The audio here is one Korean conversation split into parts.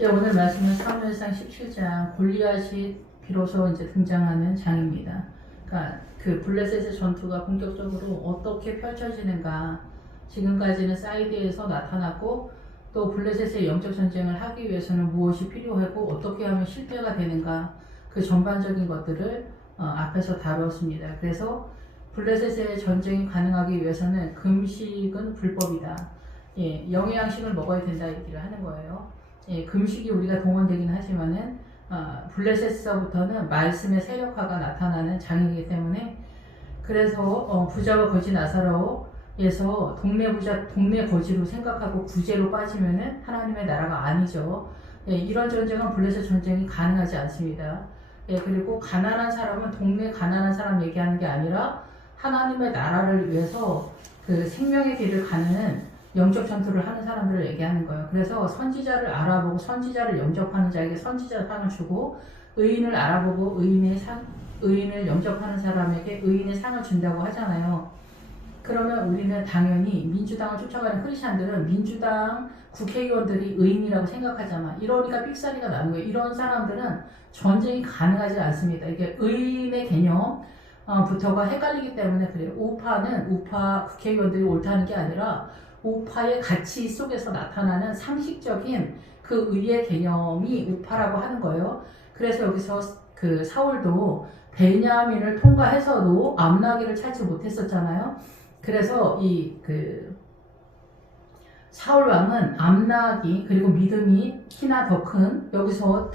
예, 오늘 말씀은 사무엘상 17장 골리앗이 비로소 이제 등장하는 장입니다. 그러니까 그 블레셋의 전투가 본격적으로 어떻게 펼쳐지는가, 지금까지는 사이드에서 나타났고 또 블레셋의 영적 전쟁을 하기 위해서는 무엇이 필요하고 어떻게 하면 실패가 되는가, 그 전반적인 것들을 앞에서 다뤘습니다. 그래서 블레셋의 전쟁이 가능하기 위해서는 금식은 불법이다. 예, 영의 양식을 먹어야 된다 얘기를 하는 거예요. 예, 금식이 우리가 동원되긴 하지만은 블레셋서부터는 말씀의 세력화가 나타나는 장이기 때문에, 그래서 부자와 거지 나사로에서 동네 부자 동네 거지로 생각하고 구제로 빠지면은 하나님의 나라가 아니죠. 예, 이런 전쟁은 블레셋 전쟁이 가능하지 않습니다. 예, 그리고 가난한 사람은 동네 가난한 사람 얘기하는 게 아니라 하나님의 나라를 위해서 그 생명의 길을 가는 영적 전투를 하는 사람들을 얘기하는 거예요. 그래서 선지자를 알아보고 선지자를 영접하는 자에게 선지자 상을 주고, 의인을 알아보고 의인을 영접하는 사람에게 의인의 상을 준다고 하잖아요. 그러면 우리는 당연히 민주당을 쫓아가는 크리스찬들은 민주당 국회의원들이 의인이라고 생각하잖아. 이러니까 삑사리가 나는 거예요. 이런 사람들은 전쟁이 가능하지 않습니다. 이게 의인의 개념 부터가 헷갈리기 때문에 그래요. 우파 국회의원들이 옳다는 게 아니라 우파의 가치 속에서 나타나는 상식적인 그 의의 개념이 우파라고 하는 거예요. 그래서 여기서 그 사울도 베냐민을 통과해서도 암나기를 찾지 못했었잖아요. 그래서 이 그 사울 왕은 암나기 그리고 믿음이 키나 더 큰, 여기서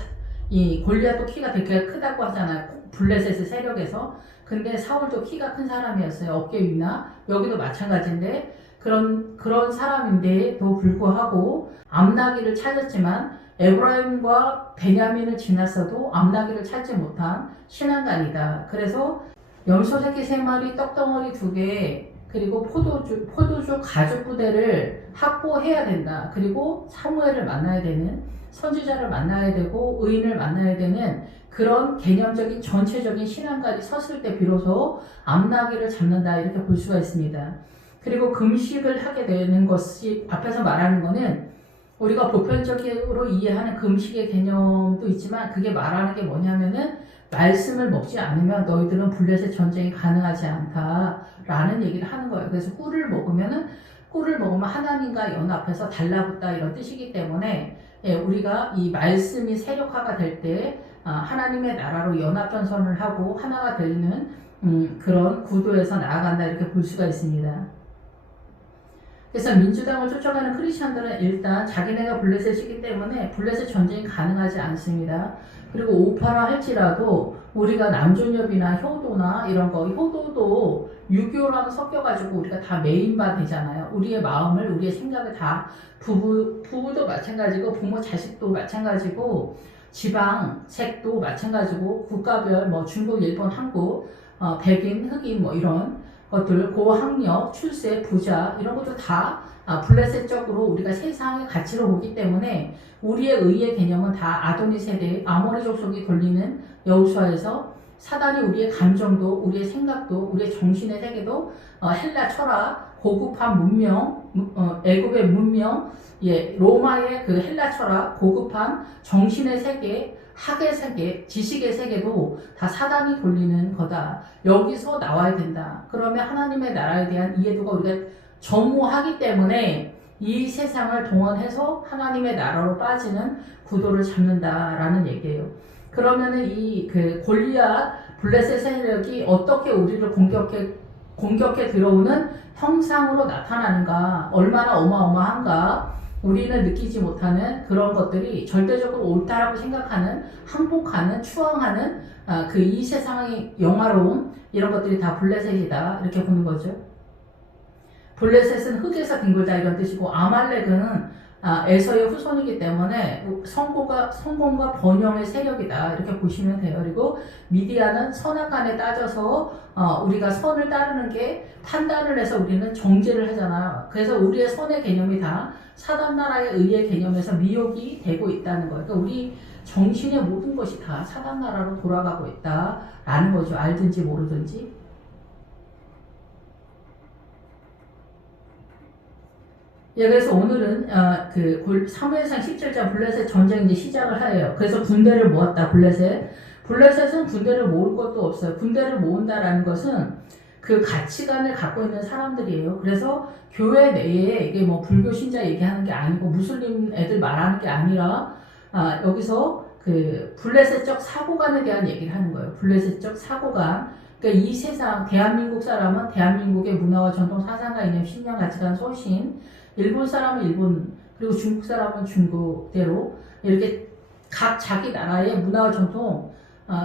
이 골리앗도 키가 되게 크다고 하잖아요. 블레셋의 세력에서. 근데 사울도 키가 큰 사람이었어요. 어깨 위나 여기도 마찬가지인데 그런 사람인데도 불구하고 암나기를 찾았지만 에브라임과 베냐민을 지났어도 암나기를 찾지 못한 신앙간이다. 그래서 염소 새끼 3마리, 떡덩어리 2개, 그리고 포도주 가죽 부대를 확보해야 된다. 그리고 사무엘을 만나야 되는, 선지자를 만나야 되고 의인을 만나야 되는 그런 개념적인 전체적인 신앙까지 섰을 때 비로소 암나기를 잡는다, 이렇게 볼 수가 있습니다. 그리고 금식을 하게 되는 것이, 앞에서 말하는 거는 우리가 보편적으로 이해하는 금식의 개념도 있지만 그게 말하는 게 뭐냐면은 말씀을 먹지 않으면 너희들은 블레셋 전쟁이 가능하지 않다라는 얘기를 하는 거예요. 그래서 꿀을 먹으면 하나님과 연합해서 달라붙다, 이런 뜻이기 때문에 우리가 이 말씀이 세력화가 될 때 하나님의 나라로 연합전선을 하고 하나가 되는 그런 구도에서 나아간다, 이렇게 볼 수가 있습니다. 그래서 민주당을 쫓아가는 크리스천들은 일단 자기네가 블레셋이기 때문에 블레셋 전쟁이 가능하지 않습니다. 그리고 오파라 할지라도 우리가 남존엽이나 효도나 이런 거, 효도도 유교랑 섞여가지고 우리가 다 메인바 되잖아요. 우리의 마음을, 우리의 생각을 다, 부부도 마찬가지고 부모 자식도 마찬가지고 지방색도 마찬가지고 국가별 뭐 중국, 일본, 한국, 백인, 흑인 뭐 이런 것들, 고학력, 출세, 부자 이런 것도 다 블레셋적으로 우리가 세상의 가치로 보기 때문에 우리의 의의 개념은 다 아도니 세대, 아모리 족속이 돌리는 여호수아에서 사단이 우리의 감정도, 우리의 생각도, 우리의 정신의 세계도 헬라 철학, 고급한 문명, 애굽의 문명, 로마의 그 헬라 철학, 고급한 정신의 세계, 학의 세계, 지식의 세계도 다 사단이 돌리는 거다. 여기서 나와야 된다. 그러면 하나님의 나라에 대한 이해도가 우리가 전무하기 때문에 이 세상을 동원해서 하나님의 나라로 빠지는 구도를 잡는다라는 얘기예요. 그러면은 이 그 골리앗 블레셋 세력이 어떻게 우리를 공격해 들어오는 형상으로 나타나는가, 얼마나 어마어마한가, 우리는 느끼지 못하는 그런 것들이 절대적으로 옳다라고 생각하는, 항복하는, 추앙하는 그 이 세상의 영화로움, 이런 것들이 다 블레셋이다, 이렇게 보는 거죠. 블레셋은 흙에서 뒹굴다, 이런 뜻이고, 아말렉은 에서의 후손이기 때문에 성공과 번영의 세력이다, 이렇게 보시면 돼요. 그리고 미디안은 선악간에 따져서 우리가 선을 따르는 게 판단을 해서 우리는 정죄를 하잖아요. 그래서 우리의 선의 개념이 다 사단 나라의 의의 개념에서 미혹이 되고 있다는 거예요. 그러니까 우리 정신의 모든 것이 다 사단 나라로 돌아가고 있다라는 거죠. 알든지 모르든지. 예, 그래서 오늘은 사무엘상 17장 블레셋 전쟁 이제 시작을 해요. 그래서 군대를 모았다. 블레셋은 군대를 모을 것도 없어요. 군대를 모은다라는 것은 그 가치관을 갖고 있는 사람들이에요. 그래서 교회 내에 이게 뭐 불교 신자 얘기하는 게 아니고 무슬림 애들 말하는 게 아니라 여기서 그 블레셋적 사고관에 대한 얘기를 하는 거예요. 블레셋적 사고관. 그러니까 이 세상 대한민국 사람은 대한민국의 문화와 전통 사상과 이념 신념 가치관 소신, 일본 사람은 일본, 그리고 중국 사람은 중국대로 이렇게 각 자기 나라의 문화와 전통,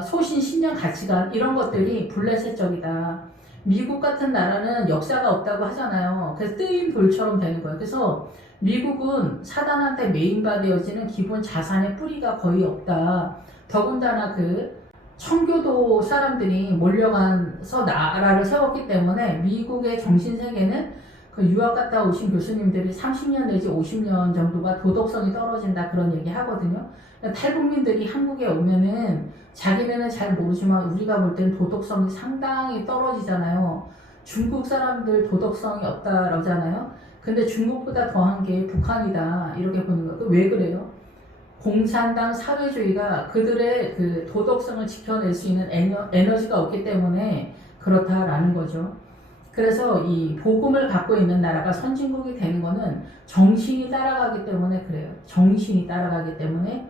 소신, 신념, 가치관 이런 것들이 블레셋적이다. 미국 같은 나라는 역사가 없다고 하잖아요. 그래서 뜨인 돌처럼 되는 거예요. 그래서 미국은 사단한테 매인받아지는 기본 자산의 뿌리가 거의 없다. 더군다나 그 청교도 사람들이 몰려가서 나라를 세웠기 때문에 미국의 정신세계는 그 유학 갔다 오신 교수님들이 30년 내지 50년 정도가 도덕성이 떨어진다 그런 얘기 하거든요. 그러니까 탈북민들이 한국에 오면은 자기네는 잘 모르지만 우리가 볼 땐 도덕성이 상당히 떨어지잖아요. 중국 사람들 도덕성이 없다 그러잖아요. 근데 중국보다 더한 게 북한이다 이렇게 보는 거예요. 왜 그래요? 공산당 사회주의가 그들의 그 도덕성을 지켜낼 수 있는 에너지가 없기 때문에 그렇다라는 거죠. 그래서 이 복음을 갖고 있는 나라가 선진국이 되는 거는 정신이 따라가기 때문에 그래요. 정신이 따라가기 때문에.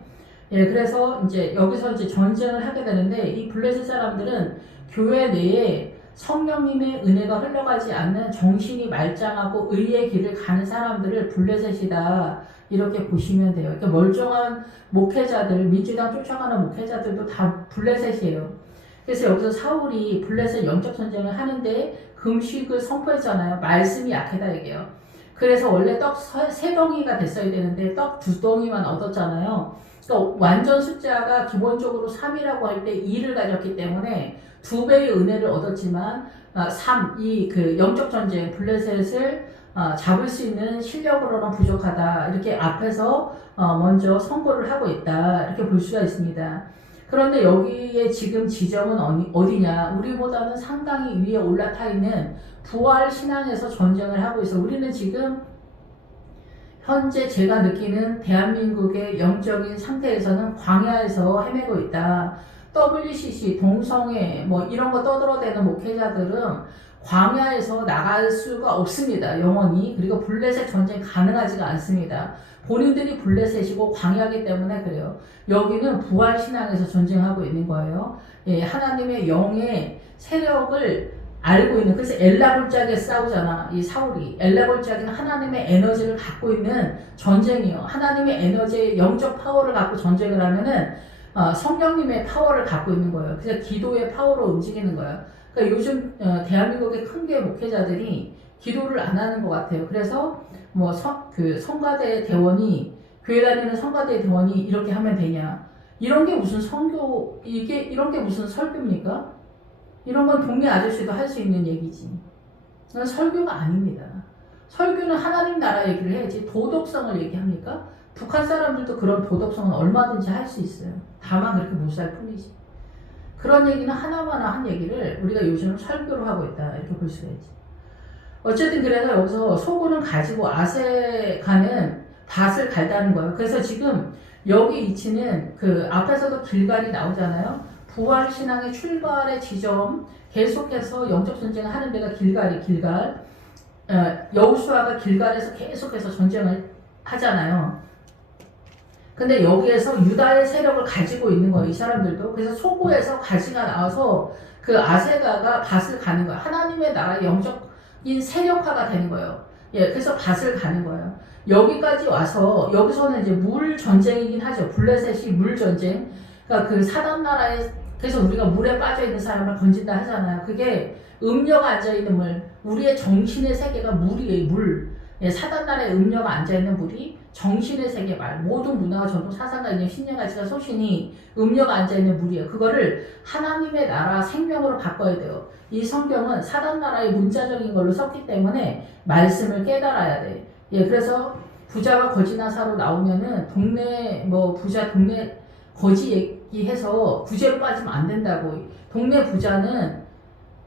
예, 그래서 이제 여기서 이제 전쟁을 하게 되는데 이 블레셋 사람들은 교회 내에 성령님의 은혜가 흘러가지 않는 정신이 말짱하고 의의 길을 가는 사람들을 블레셋이다. 이렇게 보시면 돼요. 그러니까 멀쩡한 목회자들, 민주당 쫓아가는 목회자들도 다 블레셋이에요. 그래서 여기서 사울이 블레셋 영적 전쟁을 하는데 금식을 선포했잖아요. 말씀이 약하다 이게요. 그래서 원래 떡 3덩이가 됐어야 되는데 떡 2덩이만 얻었잖아요. 그러니까 완전 숫자가 기본적으로 3이라고 할 때 2를 가졌기 때문에 2배의 은혜를 얻었지만 3, 그 영적 전쟁 블레셋을 잡을 수 있는 실력으로는 부족하다. 이렇게 앞에서 먼저 선고를 하고 있다. 이렇게 볼 수가 있습니다. 그런데 여기에 지금 지점은 어디냐? 우리보다는 상당히 위에 올라타 있는 부활 신앙에서 전쟁을 하고 있어. 우리는 지금 현재 제가 느끼는 대한민국의 영적인 상태에서는 광야에서 헤매고 있다. WCC, 동성애, 뭐 이런 거 떠들어대는 목회자들은 광야에서 나갈 수가 없습니다. 영원히. 그리고 블레셋 전쟁 가능하지가 않습니다. 본인들이 블레셋이고 광야기 때문에 그래요. 여기는 부활신앙에서 전쟁하고 있는 거예요. 예, 하나님의 영의 세력을 알고 있는, 그래서 엘라골짜기에 싸우잖아. 이 사울이. 엘라골짜기는 하나님의 에너지를 갖고 있는 전쟁이요. 하나님의 에너지의 영적 파워를 갖고 전쟁을 하면은 성령님의 파워를 갖고 있는 거예요. 그래서 기도의 파워로 움직이는 거예요. 그러니까 요즘 대한민국의 큰 교회 목회자들이 기도를 안 하는 것 같아요. 그래서 뭐 성가대 대원이, 교회 다니는 성가대 대원이 이렇게 하면 되냐? 이런 게 무슨 선교, 이런 게 무슨 설교입니까? 이런 건 동네 아저씨도 할 수 있는 얘기지. 그건 설교가 아닙니다. 설교는 하나님 나라 얘기를 해야지 도덕성을 얘기합니까? 북한 사람들도 그런 도덕성은 얼마든지 할 수 있어요. 다만 그렇게 못 살 뿐이지. 그런 얘기는 하나마나 한 얘기를 우리가 요즘 설교로 하고 있다. 이렇게 볼 수가 있지. 어쨌든 그래서 여기서 소고는 가지고 아세 가는 밭을 갈다는 거예요. 그래서 지금 여기 위치는 그 앞에서도 길갈이 나오잖아요. 부활신앙의 출발의 지점, 계속해서 영적 전쟁을 하는 데가 길갈. 여호수아가 길갈에서 계속해서 전쟁을 하잖아요. 근데 여기에서 유다의 세력을 가지고 있는 거예요. 이 사람들도. 그래서 소고에서 가지가 나와서 그 아세가가 밭을 가는 거예요. 하나님의 나라의 영적인 세력화가 되는 거예요. 예, 그래서 밭을 가는 거예요. 여기까지 와서 여기서는 이제 물 전쟁이긴 하죠. 블레셋이 물 전쟁. 그러니까 그 사단 나라에, 그래서 우리가 물에 빠져 있는 사람을 건진다 하잖아요. 그게 음녀가 앉아 있는 물, 우리의 정신의 세계가 물이에요. 물. 예, 사단 나라의 음녀가 앉아 있는 물이 정신의 세계 말, 모든 문화와 전통 사상과 이념 신념 가치가 소신이 음녀가 앉아 있는 물이에요. 그거를 하나님의 나라 생명으로 바꿔야 돼요. 이 성경은 사단 나라의 문자적인 걸로 썼기 때문에 말씀을 깨달아야 돼. 예, 그래서 부자가 거지나사로 나오면은 동네 뭐 부자 동네 거지 얘기해서 구제로 빠지면 안 된다고. 동네 부자는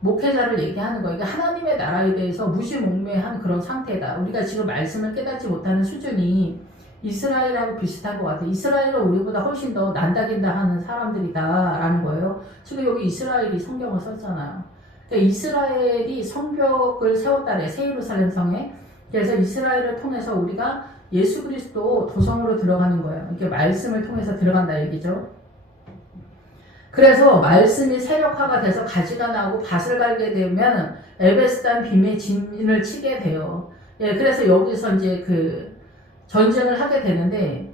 목회자를 얘기하는 거예요. 그러니까 하나님의 나라에 대해서 무지몽매한 그런 상태다. 우리가 지금 말씀을 깨닫지 못하는 수준이 이스라엘하고 비슷한 것 같아요. 이스라엘은 우리보다 훨씬 더 난다긴다 하는 사람들이다라는 거예요. 지금 여기 이스라엘이 성경을 썼잖아요. 그러니까 이스라엘이 성벽을 세웠다래, 새 예루살렘 성에. 그래서 이스라엘을 통해서 우리가 예수 그리스도 도성으로 들어가는 거예요. 이렇게 말씀을 통해서 들어간다 얘기죠. 그래서 말씀이 세력화가 돼서 가지가 나오고 밭을 갈게 되면 에베스단 빔에 진을 치게 돼요. 예, 그래서 여기서 이제 그 전쟁을 하게 되는데,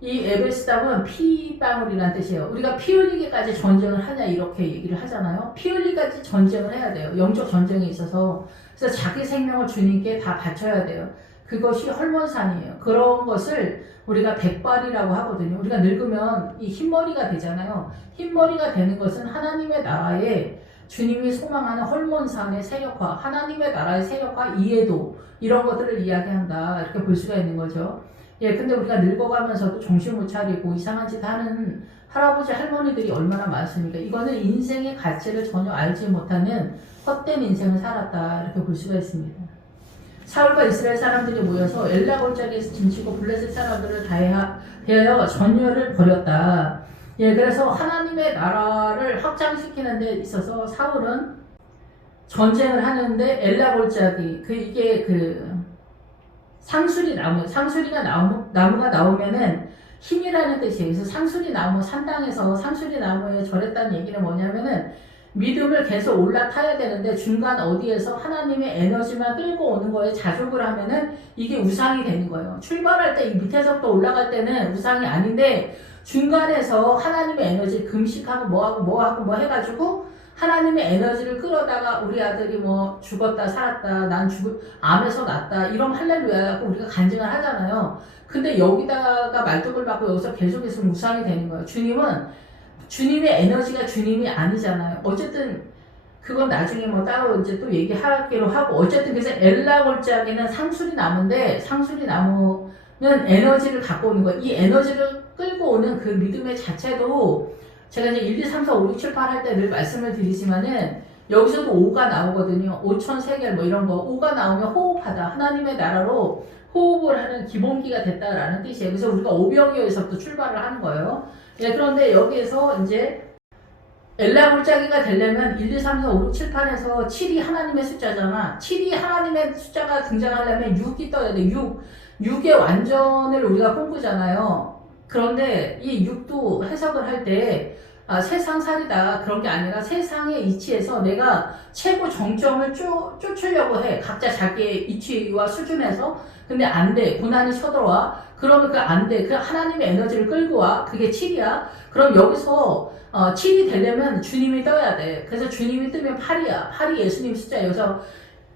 이 에베스담은 피방울이란 뜻이에요. 우리가 피 흘리기까지 전쟁을 하냐 이렇게 얘기를 하잖아요. 피 흘리기까지 전쟁을 해야 돼요. 영적 전쟁이 있어서. 그래서 자기 생명을 주님께 다 바쳐야 돼요. 그것이 헐몬산이에요. 그런 것을 우리가 백발이라고 하거든요. 우리가 늙으면 이 흰머리가 되잖아요. 흰머리가 되는 것은 하나님의 나라에 주님이 소망하는 헐몬산의 세력화, 하나님의 나라의 세력화, 이해도, 이런 것들을 이야기한다. 이렇게 볼 수가 있는 거죠. 예, 근데 우리가 늙어가면서도 정신 못 차리고 이상한 짓 하는 할아버지, 할머니들이 얼마나 많습니까? 이거는 인생의 가치를 전혀 알지 못하는 헛된 인생을 살았다. 이렇게 볼 수가 있습니다. 사울과 이스라엘 사람들이 모여서 엘라 골짜기에서 진치고 블레셋 사람들을 대하여 전열을 벌였다. 예, 그래서 하나님의 나라를 확장시키는 데 있어서 사울은 전쟁을 하는데 엘라 골짜기, 이게 상수리 나무, 나무가 나오면은 힘이라는 뜻이에요. 그래서 상수리 나무, 산당에서 상수리 나무에 절했다는 얘기는 뭐냐면은 믿음을 계속 올라타야 되는데 중간 어디에서 하나님의 에너지만 끌고 오는 거에 자족을 하면은 이게 우상이 되는 거예요. 출발할 때 이 밑에서부터 올라갈 때는 우상이 아닌데 중간에서 하나님의 에너지 금식하고 뭐하고 해가지고 하나님의 에너지를 끌어다가 우리 아들이 뭐 죽었다 살았다 난 암에서 났다 이런 할렐루야 하고 우리가 간증을 하잖아요. 근데 여기다가 말뚝을 받고 여기서 계속 있으면 우상이 되는 거예요. 주님의 에너지가 주님이 아니잖아요. 어쨌든 그건 나중에 뭐 따로 이제 또 얘기하기로 하고, 어쨌든 그래서 엘라 골짜기는 상수리 나무인데 상수리 나무는 에너지를 갖고 오는 거예요. 이 에너지를 끌고 오는 그 믿음의 자체도 제가 이제 1, 2, 3, 4, 5, 6, 7, 8 할 때 늘 말씀을 드리지만은 여기서도 5가 나오거든요. 5천 세겔 뭐 이런 거. 5가 나오면 호흡하다. 하나님의 나라로 호흡을 하는 기본기가 됐다라는 뜻이에요. 그래서 우리가 오병이어에서부터 출발을 하는 거예요. 예, 그런데 여기에서 이제 엘라 골짜기가 되려면 1, 2, 3, 4, 5, 6, 7, 8에서 7이 하나님의 숫자잖아. 7이 하나님의 숫자가 등장하려면 6이 떠야 돼. 6의 완전을 우리가 꿈꾸잖아요. 그런데 이 6도 해석을 할 때 세상 살이다 그런 게 아니라 세상의 이치에서 내가 최고 정점을 쫓으려고 해. 각자 자기의 이치와 수준에서. 근데 안 돼. 고난이 쳐들어와. 그러면 안 돼. 그 하나님의 에너지를 끌고 와. 그게 7이야. 그럼 여기서 7이 되려면 주님이 떠야 돼. 그래서 주님이 뜨면 8이야. 8이 예수님 숫자예요. 그래서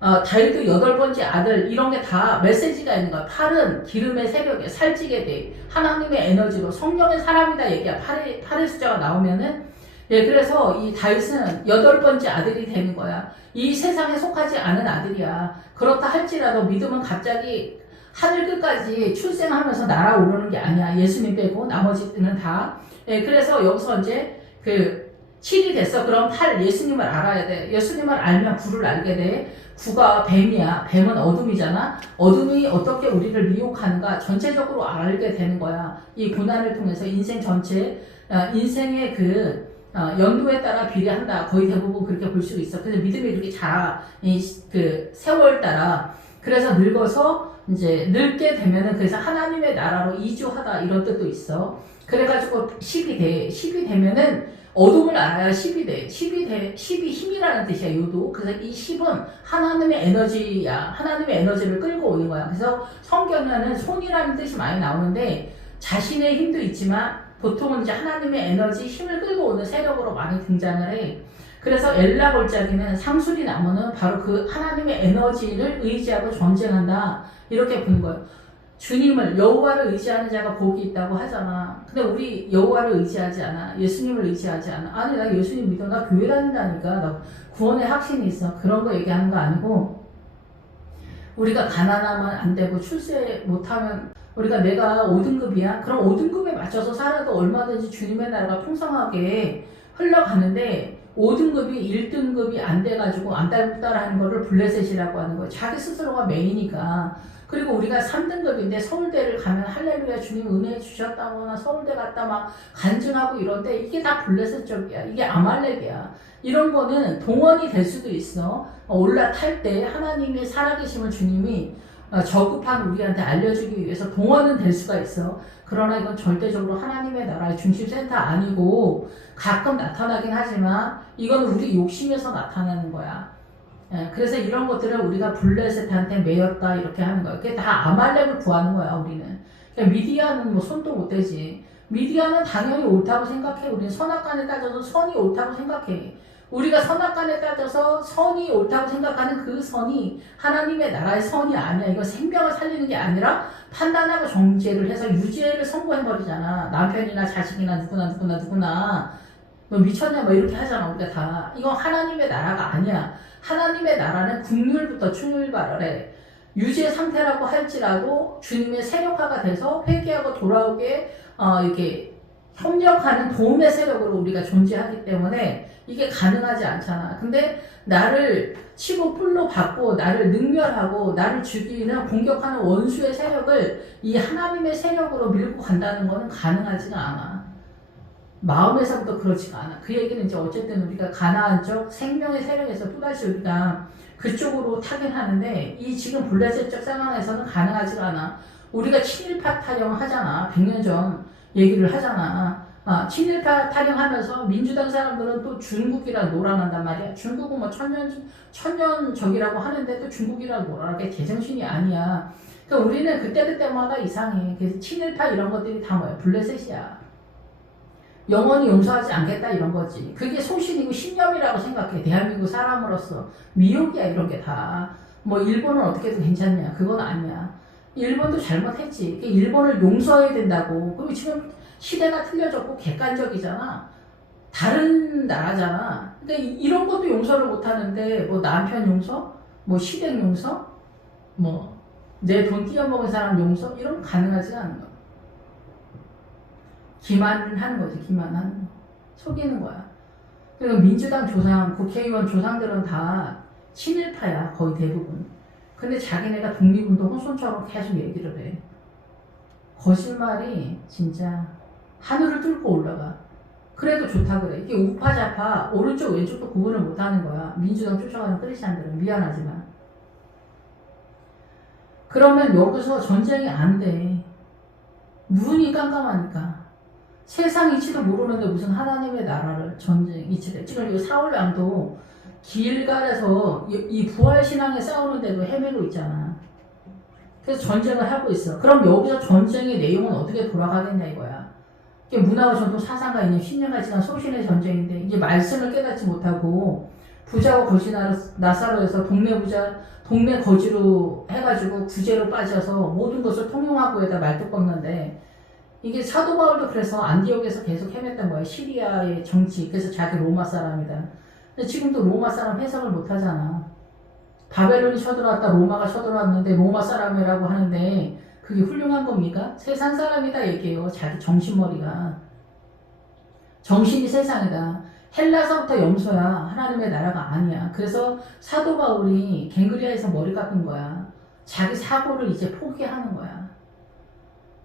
다윗의 8번째 아들 이런 게 다 메시지가 있는 거야. 8은 기름의 새벽에 살찌게 돼. 하나님의 에너지로 성령의 사람이다 얘기야. 8의 숫자가 나오면은 예, 그래서 이 다윗은 8번째 아들이 되는 거야. 이 세상에 속하지 않은 아들이야. 그렇다 할지라도 믿음은 갑자기 하늘 끝까지 출생하면서 날아오르는 게 아니야. 예수님 빼고 나머지는 다. 예, 그래서 여기서 이제 7이 됐어. 그럼 8 예수님을 알아야 돼. 예수님을 알면 9를 알게 돼. 9가 뱀이야. 뱀은 어둠이잖아. 어둠이 어떻게 우리를 미혹하는가 전체적으로 알게 되는 거야. 이 고난을 통해서 인생 전체 인생의 연도에 따라 비례한다. 거의 대부분 그렇게 볼 수 있어. 그래서 믿음이 이렇게 세월 따라. 그래서 늙어서 이제 늙게 되면은 그래서 하나님의 나라로 이주하다 이런 뜻도 있어. 그래가지고 10이 돼. 10이 되면은 어둠을 알아야 10이 돼. 10이 힘이라는 뜻이야, 요도. 그래서 이 10은 하나님의 에너지야. 하나님의 에너지를 끌고 오는 거야. 그래서 성경에는 손이라는 뜻이 많이 나오는데 자신의 힘도 있지만 보통은 이제 하나님의 에너지, 힘을 끌고 오는 세력으로 많이 등장을 해. 그래서 엘라 골짜기는 상수리 나무는 바로 그 하나님의 에너지를 의지하고 전쟁한다. 이렇게 보는 거예요. 주님을, 여호와를 의지하는 자가 복이 있다고 하잖아. 근데 우리 여호와를 의지하지 않아. 예수님을 의지하지 않아. 아니, 나 예수님 믿어. 나 교회 다닌다니까. 나 구원의 확신이 있어. 그런 거 얘기하는 거 아니고, 우리가 가난하면 안 되고 출세 못하면 우리가 내가 5등급이야? 그럼 5등급에 맞춰서 살아도 얼마든지 주님의 나라가 풍성하게 흘러가는데 5등급이 1등급이 안 돼가지고 안달부달하는 거를 블레셋이라고 하는 거예요. 자기 스스로가 메인이니까. 그리고 우리가 3등급인데 서울대를 가면 할렐루야 주님 은혜 주셨다거나 서울대 갔다 막 간증하고 이런데 이게 다 블레셋적이야. 이게 아말렉이야. 이런 거는 동원이 될 수도 있어. 올라탈 때 하나님의 살아계심을 주님이 저급한 우리한테 알려주기 위해서 동원은 될 수가 있어. 그러나 이건 절대적으로 하나님의 나라의 중심센터 아니고 가끔 나타나긴 하지만 이건 우리 욕심에서 나타나는 거야. 그래서 이런 것들을 우리가 블레셋한테 매였다 이렇게 하는 거야. 그게 다 아말렉을 구하는 거야 우리는. 그러니까 미디안은 뭐 손도 못 대지. 미디안은 당연히 옳다고 생각해. 우리는 선악간에 따져서 선이 옳다고 생각해. 우리가 선악간에 따져서 선이 옳다고 생각하는 그 선이 하나님의 나라의 선이 아니야. 이건 생명을 살리는 게 아니라 판단하고 정죄를 해서 유죄를 선고해버리잖아. 남편이나 자식이나 누구나 너 미쳤냐 뭐 이렇게 하잖아 우리가 다. 이건 하나님의 나라가 아니야. 하나님의 나라는 국률부터 출발해. 유죄 상태라고 할지라도 주님의 세력화가 돼서 회개하고 돌아오게 이렇게 협력하는 도움의 세력으로 우리가 존재하기 때문에 이게 가능하지 않잖아. 근데 나를 치고 풀로 받고 나를 능멸하고 나를 죽이는 공격하는 원수의 세력을 이 하나님의 세력으로 밀고 간다는 것은 가능하지가 않아. 마음에서부터 그렇지가 않아. 그 얘기는 이제 어쨌든 우리가 가나안적 생명의 세력에서 또다시 우리가 그쪽으로 타긴 하는데 이 지금 블레셋적 상황에서는 가능하지가 않아. 우리가 친일파 타령 하잖아. 100년 전 얘기를 하잖아. 친일파 타령하면서 민주당 사람들은 또 중국이랑 놀아난단 말이야. 중국은 뭐 천년적이라고 하는데 또 중국이랑 놀아라. 그게 제정신이 아니야. 그러니까 우리는 그때마다 이상해. 그래서 친일파 이런 것들이 다 뭐야? 블레셋이야. 영원히 용서하지 않겠다 이런 거지. 그게 소신이고 신념이라고 생각해. 대한민국 사람으로서 미혹이야 이런 게 다. 뭐 일본은 어떻게 해도 괜찮냐? 그건 아니야. 일본도 잘못했지. 일본을 용서해야 된다고. 그리고 지금 시대가 틀려졌고 객관적이잖아. 다른 나라잖아. 그러니까 이런 것도 용서를 못하는데 뭐 남편 용서? 뭐 시댁 용서? 뭐 내 돈 띄어먹은 사람 용서? 이런 거 가능하지가 않은 거야. 기만하는 거지. 기만하는 거. 속이는 거야. 그리고 민주당 조상, 국회의원 조상들은 다 친일파야. 거의 대부분. 근데 자기네가 독립운동 혼손처럼 계속 얘기를 해. 거짓말이 진짜 하늘을 뚫고 올라가. 그래도 좋다 그래. 이게 우파 좌파 오른쪽 왼쪽도 구분을 못하는 거야. 민주당 쫓아가는 크리스찬들은. 미안하지만. 그러면 여기서 전쟁이 안 돼. 눈이 깜깜하니까. 세상 이치도 모르는데 무슨 하나님의 나라를 전쟁 이치래. 지금 이 사울왕도 길갈에서 이 부활신앙에 싸우는데도 헤매고 있잖아. 그래서 전쟁을 하고 있어. 그럼 여기서 전쟁의 내용은 어떻게 돌아가겠냐 이거야. 이게 문화와 전통 사상과 이념 10년간 지난 소신의 전쟁인데 이제 말씀을 깨닫지 못하고 부자와 거지 나사로에서 동네 거지로 해가지고 구제로 빠져서 모든 것을 통용하고에다 말뚝 꺾는데 이게 사도 바울도 그래서 안디옥에서 계속 헤맸던 거야. 시리아의 정치. 그래서 자기 로마 사람이다. 근데 지금도 로마 사람 해석을 못 하잖아. 바벨론이 쳐들어왔다 로마가 쳐들어왔는데 로마 사람이라고 하는데 그게 훌륭한 겁니까? 세상 사람이다 얘기해요. 자기 정신머리가. 정신이 세상이다. 헬라서부터 염소야. 하나님의 나라가 아니야. 그래서 사도 바울이 갱그리아에서 머리 깎은 거야. 자기 사고를 이제 포기하는 거야.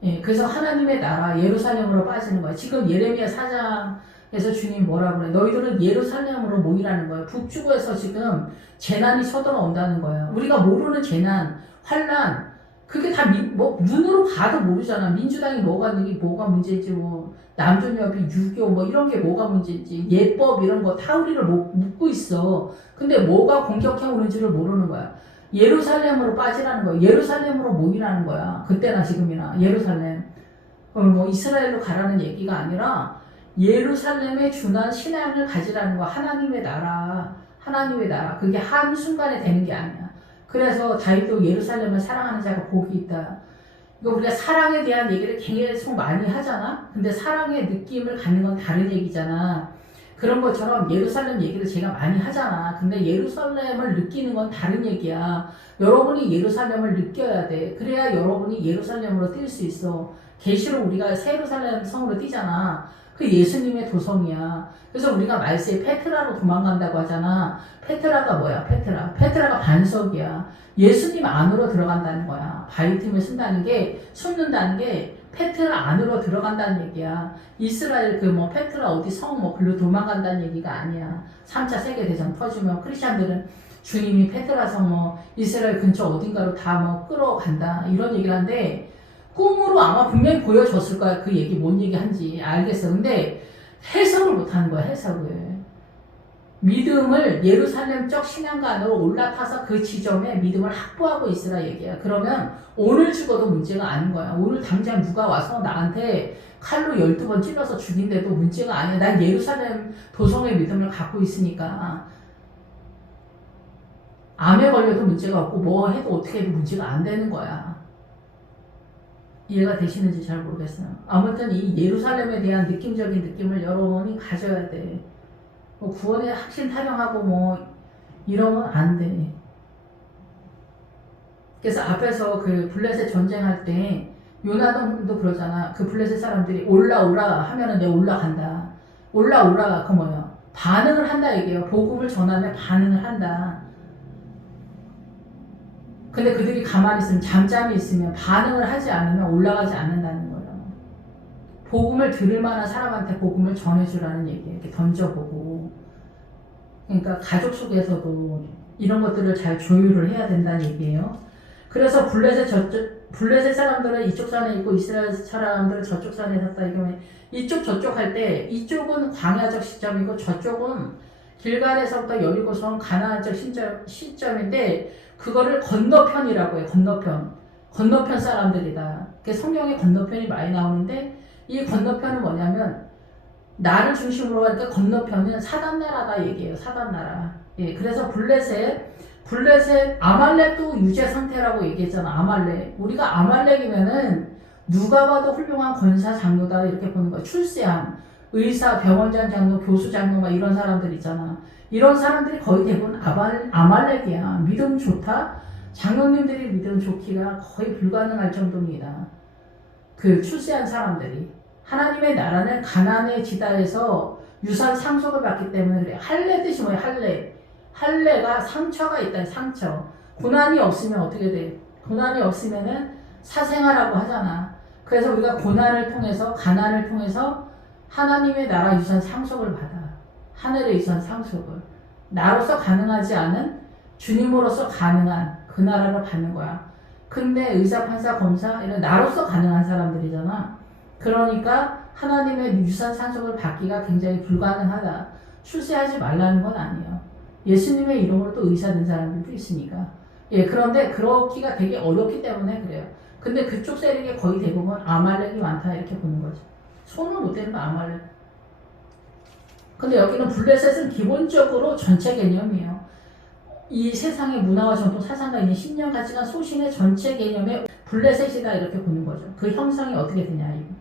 예, 그래서 하나님의 나라 예루살렘으로 빠지는 거야. 지금 예레미야 4장에서 주님 뭐라 그래? 너희들은 예루살렘으로 모이라는 거예요. 북쪽에서 지금 재난이 쳐들어온다는 거예요. 우리가 모르는 재난, 환난, 그게 다 눈으로 봐도 모르잖아. 민주당이 뭐가 문제인지, 뭐 남존여비, 유교 뭐 이런 게 뭐가 문제인지, 예법 이런 거 다 우리를 묻고 있어. 근데 뭐가 공격해 오는지를 모르는 거야. 예루살렘으로 빠지라는 거야. 예루살렘으로 모이라는 거야. 그때나 지금이나 예루살렘. 뭐 이스라엘로 가라는 얘기가 아니라 예루살렘에 준한 신앙을 가지라는 거야. 하나님의 나라. 하나님의 나라. 그게 한순간에 되는 게 아니야. 그래서 다윗도 예루살렘을 사랑하는 자가 복이 있다. 이거 우리가 사랑에 대한 얘기를 계속 많이 하잖아. 근데 사랑의 느낌을 갖는 건 다른 얘기잖아. 그런 것처럼 예루살렘 얘기를 제가 많이 하잖아. 근데 예루살렘을 느끼는 건 다른 얘기야. 여러분이 예루살렘을 느껴야 돼. 그래야 여러분이 예루살렘으로 뛸 수 있어. 계시로 우리가 새 예루살렘 성으로 뛰잖아. 그 예수님의 도성이야. 그래서 우리가 말세에 페트라로 도망간다고 하잖아. 페트라가 뭐야? 페트라가 반석이야. 예수님 안으로 들어간다는 거야. 바이틈을 숨는다는 게 페트라 안으로 들어간다는 얘기야. 이스라엘 페트라 어디 성 글로 도망간다는 얘기가 아니야. 3차 세계대전 터지면 크리스찬들은 주님이 페트라 성 이스라엘 근처 어딘가로 다 끌어간다. 이런 얘기를 하는데 꿈으로 아마 분명히 보여줬을 거야. 그 얘기 뭔 얘기 한지 알겠어. 근데 해석을 못하는 거야. 해석을. 믿음을 예루살렘적 신앙관으로 올라타서 그 지점에 믿음을 확보하고 있으라 얘기야. 그러면 오늘 죽어도 문제가 아닌 거야. 오늘 당장 누가 와서 나한테 칼로 12번 찔러서 죽인데도 문제가 아니야. 난 예루살렘 도성의 믿음을 갖고 있으니까 암에 걸려도 문제가 없고 뭐 해도 어떻게 해도 문제가 안 되는 거야. 이해가 되시는지 잘 모르겠어요. 아무튼 이 예루살렘에 대한 느낌적인 느낌을 여러분이 가져야 돼. 구원에 확신 타령하고 이러면 안 돼. 그래서 앞에서 그 블레셋 전쟁할 때 요나단도 그러잖아. 그 블레셋 사람들이 올라오라 하면은 내가 올라간다. 올라오라 그 뭐야? 반응을 한다 얘기예요. 복음을 전하면 반응을 한다. 근데 그들이 가만히 있으면 잠잠히 있으면 반응을 하지 않으면 올라가지 않는다는 거예요. 복음을 들을 만한 사람한테 복음을 전해주라는 얘기예요. 이렇게 던져보고. 그러니까 가족 속에서도 이런 것들을 잘 조율을 해야 된다는 얘기예요. 그래서 블레셋 사람들은 이쪽 산에 있고 이스라엘 사람들은 저쪽 산에 섰다. 이거면 이쪽 저쪽 할 때 이쪽은 광야적 시점이고 저쪽은 길갈에서부터 여리고성 가나안적 시점인데 그거를 건너편이라고 해요. 건너편 사람들이다. 성경에 건너편이 많이 나오는데 이 건너편은 뭐냐면 나를 중심으로 하니까 건너편은 사단나라다 얘기예요. 사단나라. 예, 그래서 블레셋 아말렉도 유죄 상태라고 얘기했잖아. 아말렉. 우리가 아말렉이면은 누가 봐도 훌륭한 권사 장로다 이렇게 보는 거야. 출세한 의사, 병원장 장로, 교수 장로 막 이런 사람들 있잖아. 이런 사람들이 거의 대부분 아말렉이야. 믿음 좋다? 장로님들이 믿음 좋기가 거의 불가능할 정도입니다. 그 출세한 사람들이. 하나님의 나라는 가나안의 지다에서 유산 상속을 받기 때문에 그래. 할례 뜻이 뭐야? 할례가 상처가 있다. 상처. 고난이 없으면 어떻게 돼? 고난이 없으면은 사생아라고 하잖아. 그래서 우리가 고난을 통해서 가난을 통해서 하나님의 나라 유산 상속을 받아. 하늘의 유산 상속을. 나로서 가능하지 않은 주님으로서 가능한 그 나라를 받는 거야. 근데 의사, 판사, 검사 이런 나로서 가능한 사람들이잖아. 그러니까 하나님의 유산 상속을 받기가 굉장히 불가능하다. 출세하지 말라는 건 아니에요. 예수님의 이름으로 또 의사 된 사람들도 있으니까. 예, 그런데 그렇기가 되게 어렵기 때문에 그래요. 근데 그쪽 세력이 거의 대부분 아말렉이 많다 이렇게 보는 거죠. 손을 못 대는 거 아말렉. 근데 여기는 블레셋은 기본적으로 전체 개념이에요. 이 세상의 문화와 전통 사상과 있는 신념 가치관 소신의 전체 개념의 블레셋이다 이렇게 보는 거죠. 그 형상이 어떻게 되냐 이거.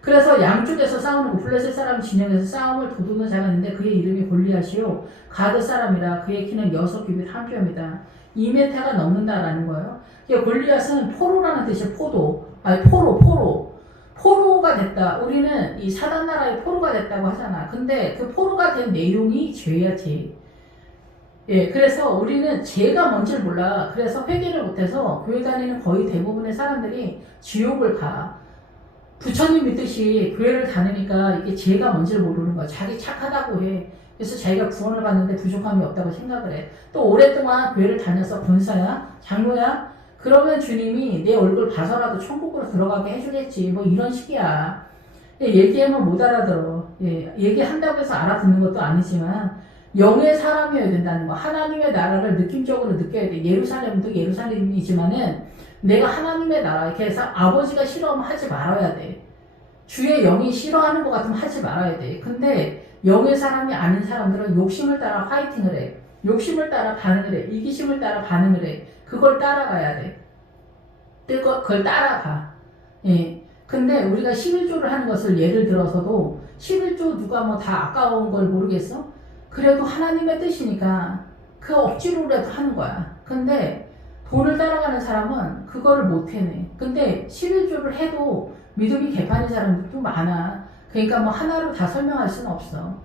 그래서 양쪽에서 싸우는 거 블레셋 사람 진영에서 싸움을 도두는 자가 있는데 그의 이름이 골리앗이요 가드 사람이라 그의 키는 6규빗 1뼘이다. 2m가 넘는다라는 거예요. 골리앗은 포로라는 뜻이에요. 포로가 됐다. 우리는 이 사단나라의 포로가 됐다고 하잖아. 근데 그 포로가 된 내용이 죄야, 죄. 예, 그래서 우리는 죄가 뭔지를 몰라. 그래서 회개를 못해서 교회 다니는 거의 대부분의 사람들이 지옥을 가. 부처님 믿듯이 교회를 다니니까 이게 죄가 뭔지를 모르는 거야. 자기 착하다고 해. 그래서 자기가 구원을 받는데 부족함이 없다고 생각을 해. 또 오랫동안 교회를 다녀서 권사야, 장로야. 그러면 주님이 내 얼굴 봐서라도 천국으로 들어가게 해주겠지. 뭐 이런 식이야. 얘기하면 못 알아들어. 예, 얘기한다고 해서 알아듣는 것도 아니지만 영의 사람이어야 된다는 거. 하나님의 나라를 느낌적으로 느껴야 돼. 예루살렘도 예루살렘이지만은 내가 하나님의 나라, 이렇게 해서 아버지가 싫어하면 하지 말아야 돼. 주의 영이 싫어하는 것 같으면 하지 말아야 돼. 근데 영의 사람이 아닌 사람들은 욕심을 따라 화이팅을 해. 욕심을 따라 반응을 해. 이기심을 따라 반응을 해. 그걸 따라가야 돼. 그걸 따라가. 예. 근데 우리가 11조를 하는 것을 예를 들어서도 11조 누가 뭐 다 아까운 걸 모르겠어? 그래도 하나님의 뜻이니까 그 억지로라도 하는 거야. 근데 돈을 따라가는 사람은 그거를 못 해내. 근데 11조를 해도 믿음이 개판인 사람들도 많아. 그러니까 뭐 하나로 다 설명할 수는 없어.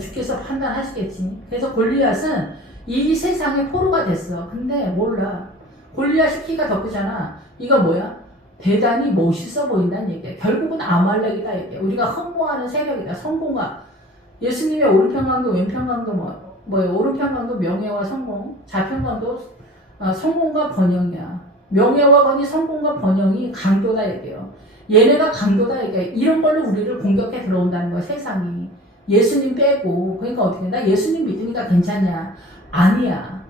주께서 판단하시겠지. 그래서 골리앗은 이 세상의 포로가 됐어. 근데 몰라. 골리앗이 키가 더 크잖아. 이거 뭐야? 대단히 멋있어 보인다는 얘기야. 결국은 아말렉이다 얘기야. 우리가 흠모하는 세력이다. 성공과 예수님의 오른편강도 왼편강도 뭐예요? 오른편강도 명예와 성공, 좌편강도 성공과 번영이야. 명예와 권위, 성공과 번영이 강도다 얘기예요. 얘네가 강도다 얘기야. 이런 걸로 우리를 공격해 들어온다는 거야, 세상이. 예수님 빼고. 그러니까 어떻게, 나 예수님 믿으니까 괜찮냐? 아니야.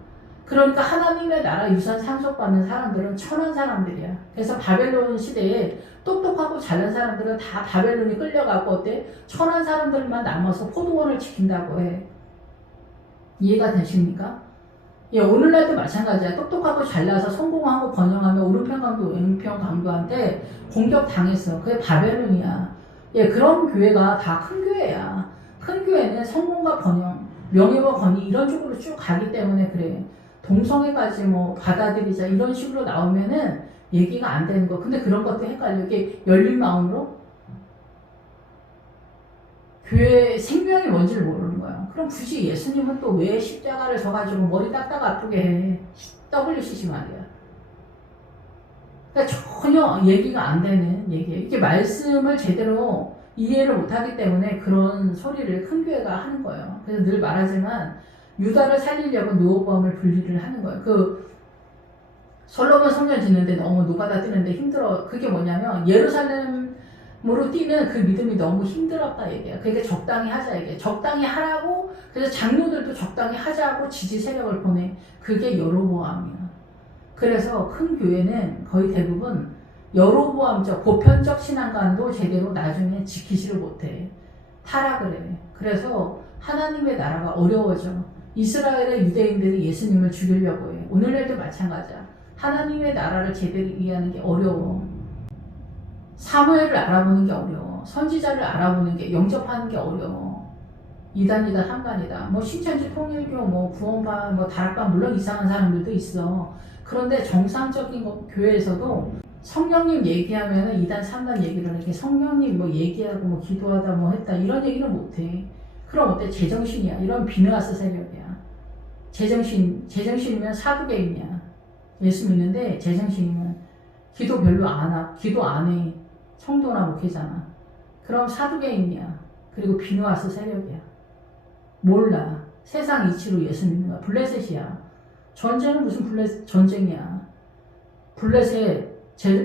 그러니까 하나님의 나라 유산 상속받는 사람들은 천한 사람들이야. 그래서 바벨론 시대에 똑똑하고 잘난 사람들은 다 바벨론이 끌려가고 어때? 천한 사람들만 남아서 포도원을 지킨다고 해. 이해가 되십니까? 예, 오늘날도 마찬가지야. 똑똑하고 잘나서 성공하고 번영하며 오른편 강도 왼편 강도한테 공격당했어. 그게 바벨론이야. 예, 그런 교회가 다 큰 교회야. 큰 교회는 성공과 번영, 명예와 권위 이런 쪽으로 쭉 가기 때문에 그래. 동성애까지 뭐 받아들이자 이런 식으로 나오면은 얘기가 안 되는 거. 근데 그런 것도 헷갈려. 이게 열린 마음으로 교회 생명이 뭔지를 모르는 거야. 그럼 굳이 예수님은 또 왜 십자가를 져가지고 머리 딱딱 아프게 해. WCC 말이야. 그러니까 전혀 얘기가 안 되는 얘기예요. 이게 말씀을 제대로 이해를 못하기 때문에 그런 소리를 큰 교회가 하는 거예요. 그래서 늘 말하지만 유다를 살리려고 노호범을 분리를 하는 거예요. 그 솔로몬 성전 짓는데 너무 노가다 뛰는데 힘들어. 그게 뭐냐면 예루살렘으로 뛰는 그 믿음이 너무 힘들었다 얘기야. 그러니까 적당히 하자 얘기야. 적당히 하라고. 그래서 장로들도 적당히 하자고 지지 세력을 보내. 그게 여로보암이야. 그래서 큰 교회는 거의 대부분 여로보암적 보편적 신앙관도 제대로 나중에 지키지를 못해. 타락을 해. 그래서 하나님의 나라가 어려워져. 이스라엘의 유대인들이 예수님을 죽이려고 해. 오늘날도 마찬가지야. 하나님의 나라를 제대로 이해하는 게 어려워. 사무엘을 알아보는 게 어려워. 선지자를 알아보는 게, 영접하는 게 어려워. 2단이다 3단이다 뭐 신천지 통일교 뭐 구원파 뭐 다락방 물론 이상한 사람들도 있어. 그런데 정상적인 교회에서도 성령님 얘기하면은 2단 3단 얘기를 이렇게 성령님 뭐 얘기하고 뭐 기도하다 뭐 했다 이런 얘기는 못해. 그럼 어때? 제정신이야. 이런 비느하스 세력이야. 제정신이면 사두개인이야. 예수 믿는데 제정신이면 기도 별로 안 하, 기도 안 해. 성도나 목회잖아. 그럼 사두개인이야. 그리고 비느하스 세력이야. 몰라. 세상 이치로 예수 믿는 거야. 블레셋이야. 전쟁은 무슨 전쟁이야. 블레셋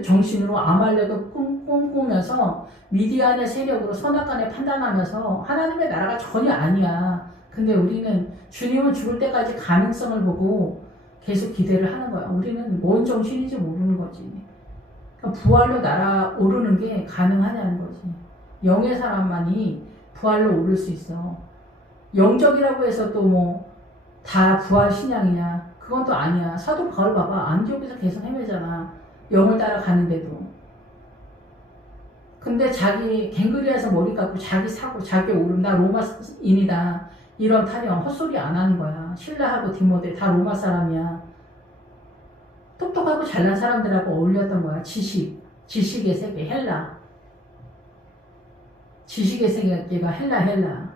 정신으로 아말렉을 꿈꾸면서 미디안의 세력으로 선악간에 판단하면서 하나님의 나라가 전혀 아니야. 근데 우리는 주님은 죽을 때까지 가능성을 보고 계속 기대를 하는 거야. 우리는 뭔 정신인지 모르는 거지. 그러니까 부활로 날아오르는 게 가능하냐는 거지. 영의 사람만이 부활로 오를 수 있어. 영적이라고 해서 또 뭐 다 부활 신앙이냐? 그건 또 아니야. 사도 바울 봐봐. 안디옥에서 계속 헤매잖아. 영을 따라가는데도. 근데 자기 갱그리에서 머리 깎고 자기 사고 자기 오름 나 로마인이다. 이런 타령 헛소리 안 하는 거야. 신라하고 디모데 다 로마 사람이야. 똑똑하고 잘난 사람들하고 어울렸던 거야. 지식의 세계 헬라. 지식의 세계가 헬라.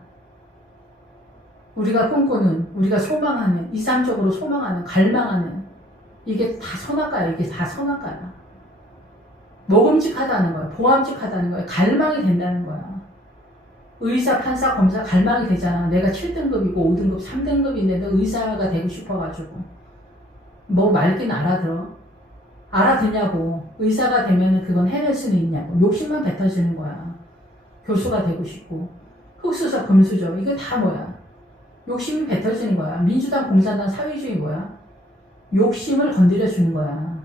우리가 꿈꾸는, 우리가 소망하는, 이상적으로 소망하는, 갈망하는 이게 다 선악가야. 이게 다 선악가야. 먹음직하다는 거야. 보암직하다는 거야. 갈망이 된다는 거야. 의사, 판사, 검사 갈망이 되잖아. 내가 7등급이고 5등급, 3등급인데도 의사가 되고 싶어가지고. 뭐 말긴 알아들어. 알아듣냐고. 의사가 되면 그건 해낼 수는 있냐고. 욕심만 뱉어지는 거야. 교수가 되고 싶고. 흑수저, 금수저. 이게 다 뭐야. 욕심이 뱉어지는 거야. 민주당, 공산당, 사회주의 뭐야? 욕심을 건드려주는 거야.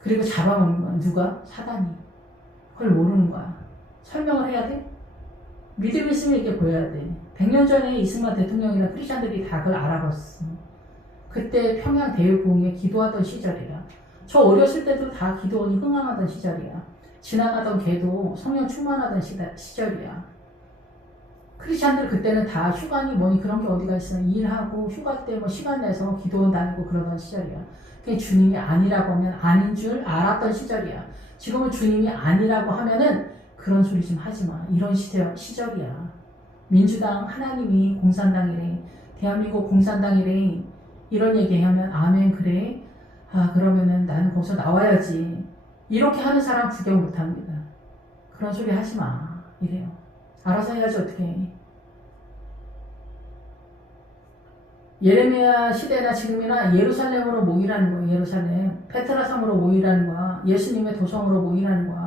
그리고 잡아먹는 거야. 누가? 사단이. 그걸 모르는 거야. 설명을 해야 돼? 믿음 있으면 이게 보여야 돼. 100년 전에 이승만 대통령이랑 크리스찬들이 다 그걸 알아봤어. 그때 평양 대유부흥에 기도하던 시절이라. 저 어렸을 때도 다 기도원이 흥황하던 시절이야. 지나가던 개도 성령 충만하던 시절이야. 크리스찬들 그때는 다 휴관이 뭐니 그런 게 어디가 있어. 일하고 휴가 때 뭐 시간 내서 기도원 다니고 그러던 시절이야. 그게 주님이 아니라고 하면 아닌 줄 알았던 시절이야. 지금은 주님이 아니라고 하면은 그런 소리 좀 하지 마. 이런 시절이야. 민주당 하나님이 공산당이래. 대한민국 공산당이래. 이런 얘기하면 아멘 그래. 아 그러면은 나는 거기서 나와야지. 이렇게 하는 사람 구경 못합니다. 그런 소리 하지 마. 이래요. 알아서 해야지 어떻게 해. 예레미야 시대나 지금이나 예루살렘으로 모이라는 거야. 예루살렘. 페트라섬으로 모이라는 거야. 예수님의 도성으로 모이라는 거야.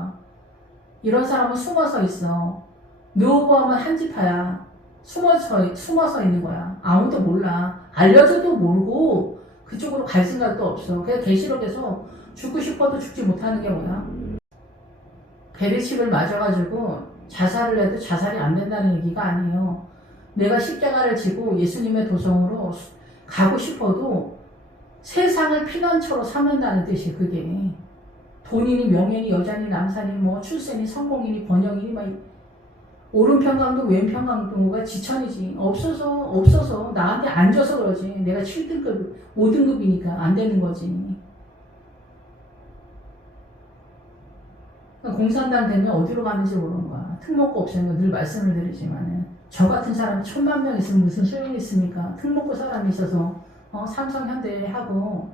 이런 사람은 숨어서 있어. 느호보암은 한지파야. 숨어서 있는 거야. 아무도 몰라. 알려줘도 모르고 그쪽으로 갈 생각도 없어. 그냥 계시록에서 죽고 싶어도 죽지 못하는 게 뭐야? 베리칩을 맞아가지고 자살을 해도 자살이 안 된다는 얘기가 아니에요. 내가 십자가를 지고 예수님의 도성으로 가고 싶어도 세상을 피난처로 삼는다는 뜻이 그게. 돈이니 명예니 여자니 남사니 뭐 출세니 성공이니 번영이니 막 오른편강도 왼편강도가 지천이지. 없어서 나한테 안 줘서 그러지. 내가 7등급 5등급이니까 안 되는 거지. 공산당 되면 어디로 가는지 모르는 거야. 특목고 없애는 거 늘 말씀을 드리지만은 저 같은 사람이 1000만 명 있으면 무슨 소용이 있습니까? 특목고 사람이 있어서 삼성 현대하고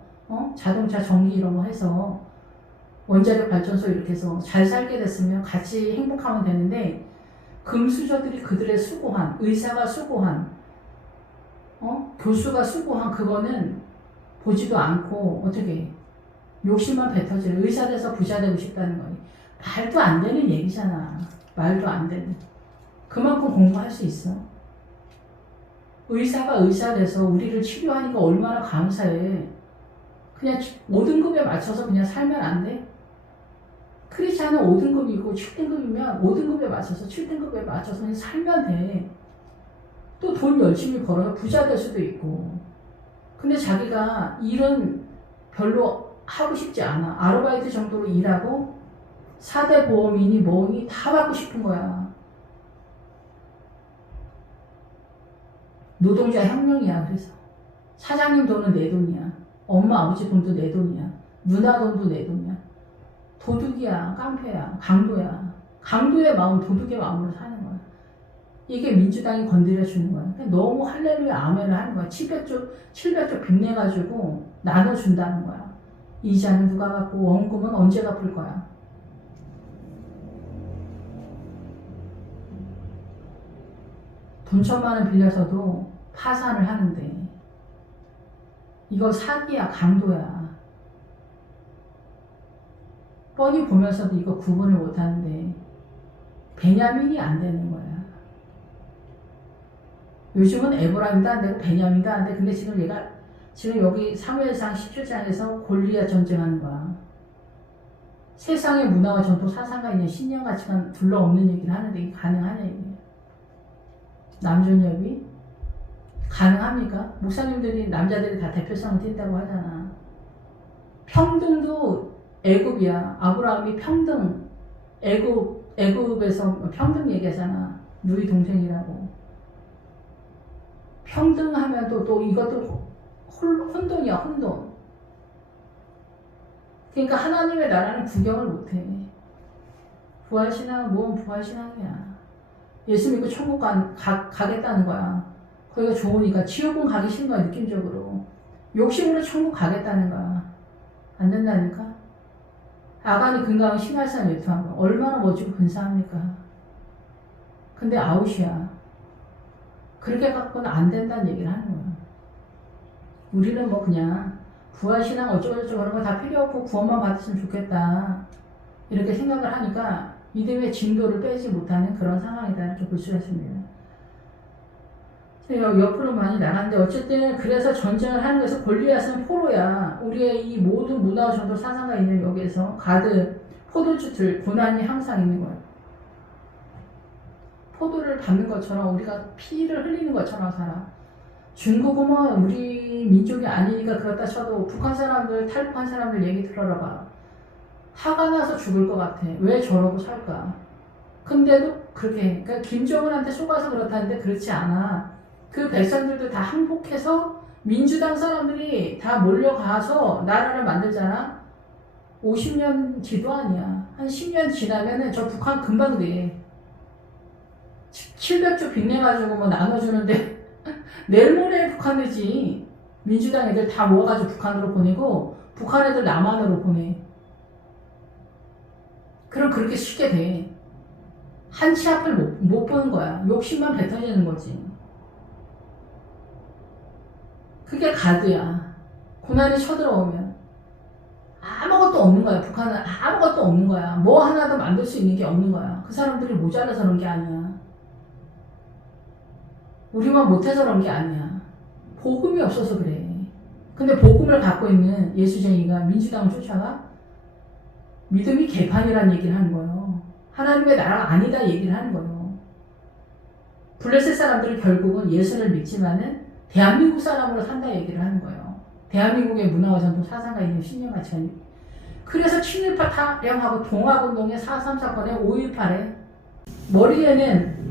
자동차 전기 이런 거 해서 원자력 발전소 이렇게 해서 잘 살게 됐으면 같이 행복하면 되는데 금수저들이 그들의 수고한 의사가 수고한 교수가 수고한 그거는 보지도 않고 어떻게 욕심만 뱉어지는 의사 돼서 부자 되고 싶다는 거니 말도 안 되는 얘기잖아. 말도 안 되는. 그만큼 공부할 수 있어. 의사가 의사 돼서 우리를 치료하니까 얼마나 감사해. 그냥 5등급에 맞춰서 그냥 살면 안 돼? 크리스찬은 5등급이고 7등급이면 5등급에 맞춰서 7등급에 맞춰서 그냥 살면 돼. 또 돈 열심히 벌어서 부자 될 수도 있고. 근데 자기가 일은 별로 하고 싶지 않아. 아르바이트 정도로 일하고 4대 보험이니 뭐니 다 받고 싶은 거야. 노동자 혁명이야. 그래서 사장님 돈은 내 돈이야. 엄마 아버지 돈도 내 돈이야. 누나 돈도 내 돈이야. 도둑이야. 깡패야. 강도야. 강도의 마음 도둑의 마음으로 사는 거야. 이게 민주당이 건드려주는 거야. 그러니까 너무 할렐루야 아멘을 하는 거야. 700조 빚내가지고 나눠준다는 거야. 이자는 누가 갚고 원금은 언제 갚을 거야. 돈 1000만 원 빌려서도 파산을 하는데 이거 사기야. 강도야. 뻔히 보면서도 이거 구분을 못하는데 베냐민이 안 되는 거야. 요즘은 에브라임도 안 되고 베냐민도 안 돼. 근데 지금 여기 사무엘상 17장에서 골리앗 전쟁하는 거야. 세상의 문화와 전통 사상가 있는 신념 가치관 둘러없는 얘기를 하는데 이게 가능하냐 이게. 남존여비 가능합니까? 목사님들이 남자들이 다 대표성을 띈다고 하잖아. 평등도 애굽이야. 아브라함이 평등 애굽에서 평등 얘기하잖아. 누이 동생이라고. 평등하면 또 이것도 혼돈이야. 혼돈. 그러니까 하나님의 나라는 구경을 못해. 부활신앙은 뭔 부활신앙이야. 예수 믿고 천국 가겠다는 거야. 거기가 좋으니까. 지옥은 가기 싫은 거야. 느낌적으로. 욕심으로 천국 가겠다는 거야. 안 된다니까. 아간이 근가한 신할산 유투한 거. 얼마나 멋지고 근사합니까. 근데 아웃이야. 그렇게 갖고는 안 된다는 얘기를 하는 거야. 우리는 뭐 그냥 부활신앙 어쩌고저쩌고 그런 거 다 필요 없고 구원만 받았으면 좋겠다. 이렇게 생각을 하니까 믿음의 진도를 빼지 못하는 그런 상황이다. 이렇게 볼 수가 있습니다. 옆으로 많이 나갔는데 어쨌든 그래서 전쟁을 하는 것에서 골리앗은 포로야. 우리의 이 모든 문화와 전통 사상가 있는 여기에서 가득 포도주들 고난이 항상 있는 거야. 포도를 받는 것처럼 우리가 피를 흘리는 것처럼 살아. 중국은 뭐 우리 민족이 아니니까 그렇다 쳐도 북한 사람들 탈북한 사람들 얘기 들어라 봐. 화가 나서 죽을 것 같아. 왜 저러고 살까? 근데도 그렇게 그러니까 김정은한테 속아서 그렇다는데 그렇지 않아. 그 백성들도 다 항복해서 민주당 사람들이 다 몰려가서 나라를 만들잖아. 50년 뒤도 아니야. 한 10년 지나면은 저 북한 금방 돼. 700조 빚내가지고 뭐 나눠주는데 내일 모레 북한 되지. 민주당 애들 다 모아가지고 북한으로 보내고 북한 애들 남한으로 보내. 그럼 그렇게 쉽게 돼. 한치 앞을 못 보는 거야. 욕심만 뱉어지는 거지. 그게 가드야. 고난이 쳐들어오면 아무것도 없는 거야. 북한은 아무것도 없는 거야. 뭐 하나도 만들 수 있는 게 없는 거야. 그 사람들이 모자라서 그런 게 아니야. 우리만 못해서 그런 게 아니야. 복음이 없어서 그래. 근데 복음을 갖고 있는 예수쟁이가 민주당을 쫓아가 믿음이 개판이라는 얘기를 하는 거예요. 하나님의 나라가 아니다 얘기를 하는 거예요. 블레셋 사람들은 결국은 예수를 믿지만은 대한민국 사람으로 산다 얘기를 하는 거예요. 대한민국의 문화와 전통 사상가 있는 신념 가치관이. 그래서 친일파 타령하고 동학운동의 4.3 사건에 5.18에 머리에는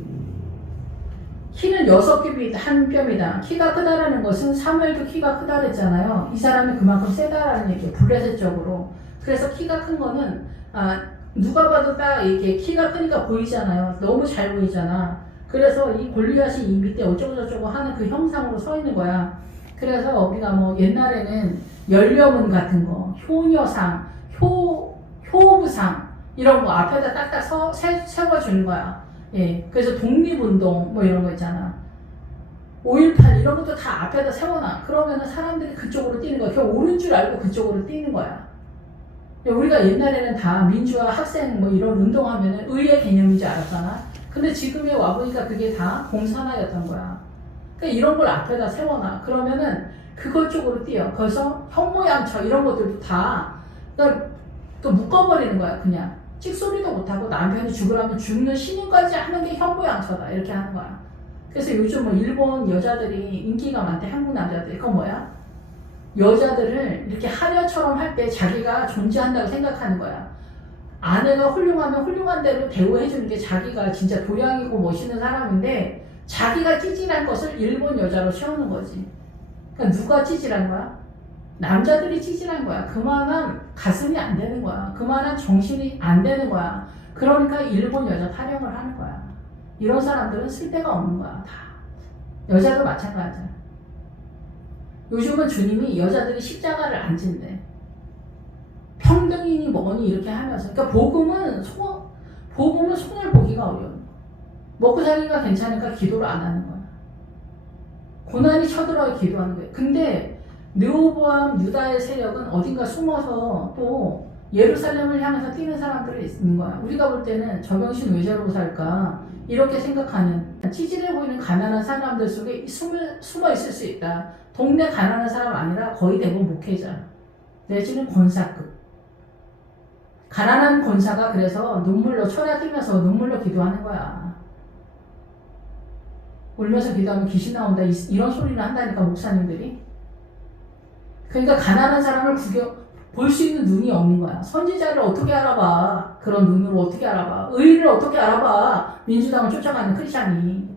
키는 6뼘이 한 뼘이다. 키가 크다라는 것은 사무엘도 키가 크다 그랬잖아요. 이 사람이 그만큼 세다라는 얘기예요. 블레셋적으로. 그래서 키가 큰 거는 누가 봐도 딱 이렇게 키가 크니까 보이잖아요. 너무 잘 보이잖아. 그래서 이 골리앗이 이 밑에 어쩌고저쩌고 하는 그 형상으로 서 있는 거야. 그래서 우리가 뭐 옛날에는 연료문 같은 거, 효녀상, 효부상 이런 거 앞에다 딱딱 세워주는 거야. 예, 그래서 독립운동 뭐 이런 거 있잖아. 5.18 이런 것도 다 앞에다 세워놔. 그러면은 사람들이 그쪽으로 뛰는 거야. 그냥 옳은 줄 알고 그쪽으로 뛰는 거야. 우리가 옛날에는 다 민주화 학생 뭐 이런 운동하면은 의의 개념인지 알았잖아. 근데 지금에 와보니까 그게 다 공산화였던 거야. 그러니까 이런 걸 앞에다 세워놔. 그러면은 그걸 쪽으로 뛰어. 그래서 현모양처 이런 것들도 다 그러니까 또 묶어버리는 거야. 그냥 찍소리도 못하고 남편이 죽으라면 죽는 신용까지 하는 게 현모양처다. 이렇게 하는 거야. 그래서 요즘 뭐 일본 여자들이 인기가 많대. 한국 남자들이. 그건 뭐야? 여자들을 이렇게 하녀처럼 할 때 자기가 존재한다고 생각하는 거야. 아내가 훌륭하면 훌륭한 대로 대우해주는 게 자기가 진짜 도량이고 멋있는 사람인데 자기가 찌질한 것을 일본 여자로 채우는 거지. 그러니까 누가 찌질한 거야? 남자들이 찌질한 거야. 그만한 가슴이 안 되는 거야. 그만한 정신이 안 되는 거야. 그러니까 일본 여자 타령을 하는 거야. 이런 사람들은 쓸데가 없는 거야. 다. 여자도 마찬가지야. 요즘은 주님이 여자들이 십자가를 안 진대. 평등이니 뭐니 이렇게 하면서. 그러니까 복음은 손을 보기가 어려워. 먹고 살기가 괜찮으니까 기도를 안 하는 거야. 고난이 쳐들어야 기도하는 거야. 근데 르호보암 유다의 세력은 어딘가 숨어서 또 예루살렘을 향해서 뛰는 사람들이 있는 거야. 우리가 볼 때는 저 병신 왜 저러고 살까 이렇게 생각하는 찌질해 보이는 가난한 사람들 속에 숨어 있을 수 있다. 동네 가난한 사람 아니라 거의 대부분 목회자 내지는 권사급. 가난한 권사가 그래서 눈물로 철야 뛰면서 눈물로 기도하는 거야. 울면서 기도하면 귀신 나온다 이런 소리를 한다니까 목사님들이. 그러니까 가난한 사람을 볼 수 있는 눈이 없는 거야. 선지자를 어떻게 알아봐? 그런 눈으로 어떻게 알아봐? 의인을 어떻게 알아봐? 민주당을 쫓아가는 크리스찬이.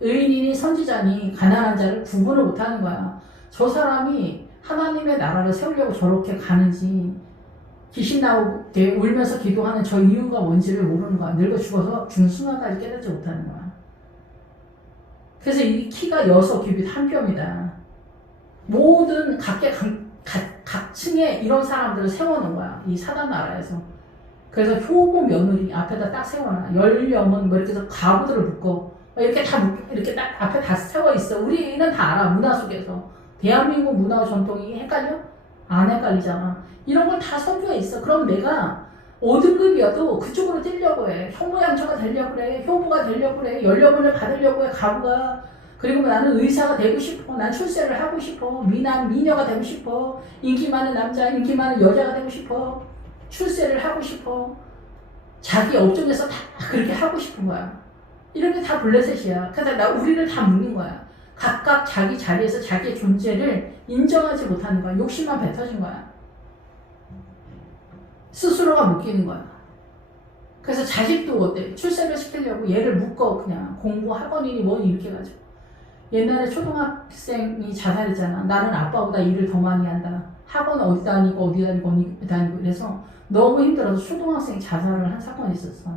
의인이니 선지자니 가난한 자를 구분을 못하는 거야. 저 사람이 하나님의 나라를 세우려고 저렇게 가는지 귀신 나오게 울면서 기도하는 저 이유가 뭔지를 모르는 거야. 늙어 죽어서 죽는 순간까지 깨닫지 못하는 거야. 그래서 이 키가 6뼘 한 뼘이다. 모든 각층에 이런 사람들을 세워놓은 거야. 이 사단 나라에서. 그래서 효부 며느리 앞에다 딱 세워놔. 연령은 뭐 이렇게 해서 가부들을 묶어. 이렇게 이렇게 딱 앞에 다 세워 있어. 우리는 다 알아. 문화 속에서. 대한민국 문화와 전통이 헷갈려? 안 헷갈리잖아. 이런 걸 다 선조해 있어. 그럼 내가 5등급이어도 그쪽으로 뛰려고 해. 현모양처가 되려고 그래. 효부가 되려고 그래. 연령을 받으려고 해. 가부가. 그리고 나는 의사가 되고 싶어. 난 출세를 하고 싶어. 미녀가 되고 싶어. 인기 많은 남자, 인기 많은 여자가 되고 싶어. 출세를 하고 싶어. 자기 업종에서 다 그렇게 하고 싶은 거야. 이런 게 다 블레셋이야. 그래서 우리를 다 묶는 거야. 각각 자기 자리에서 자기의 존재를 인정하지 못하는 거야. 욕심만 뱉어진 거야. 스스로가 묶이는 거야. 그래서 자식도 어때? 출세를 시키려고 얘를 묶어. 그냥 공부 학원이니 뭐니 이렇게 가지고. 옛날에 초등학생이 자살했잖아. 나는 아빠보다 일을 더 많이 한다. 학원 어디 다니고 어디 다니고 이래서 너무 힘들어서 초등학생이 자살을 한 사건이 있었어.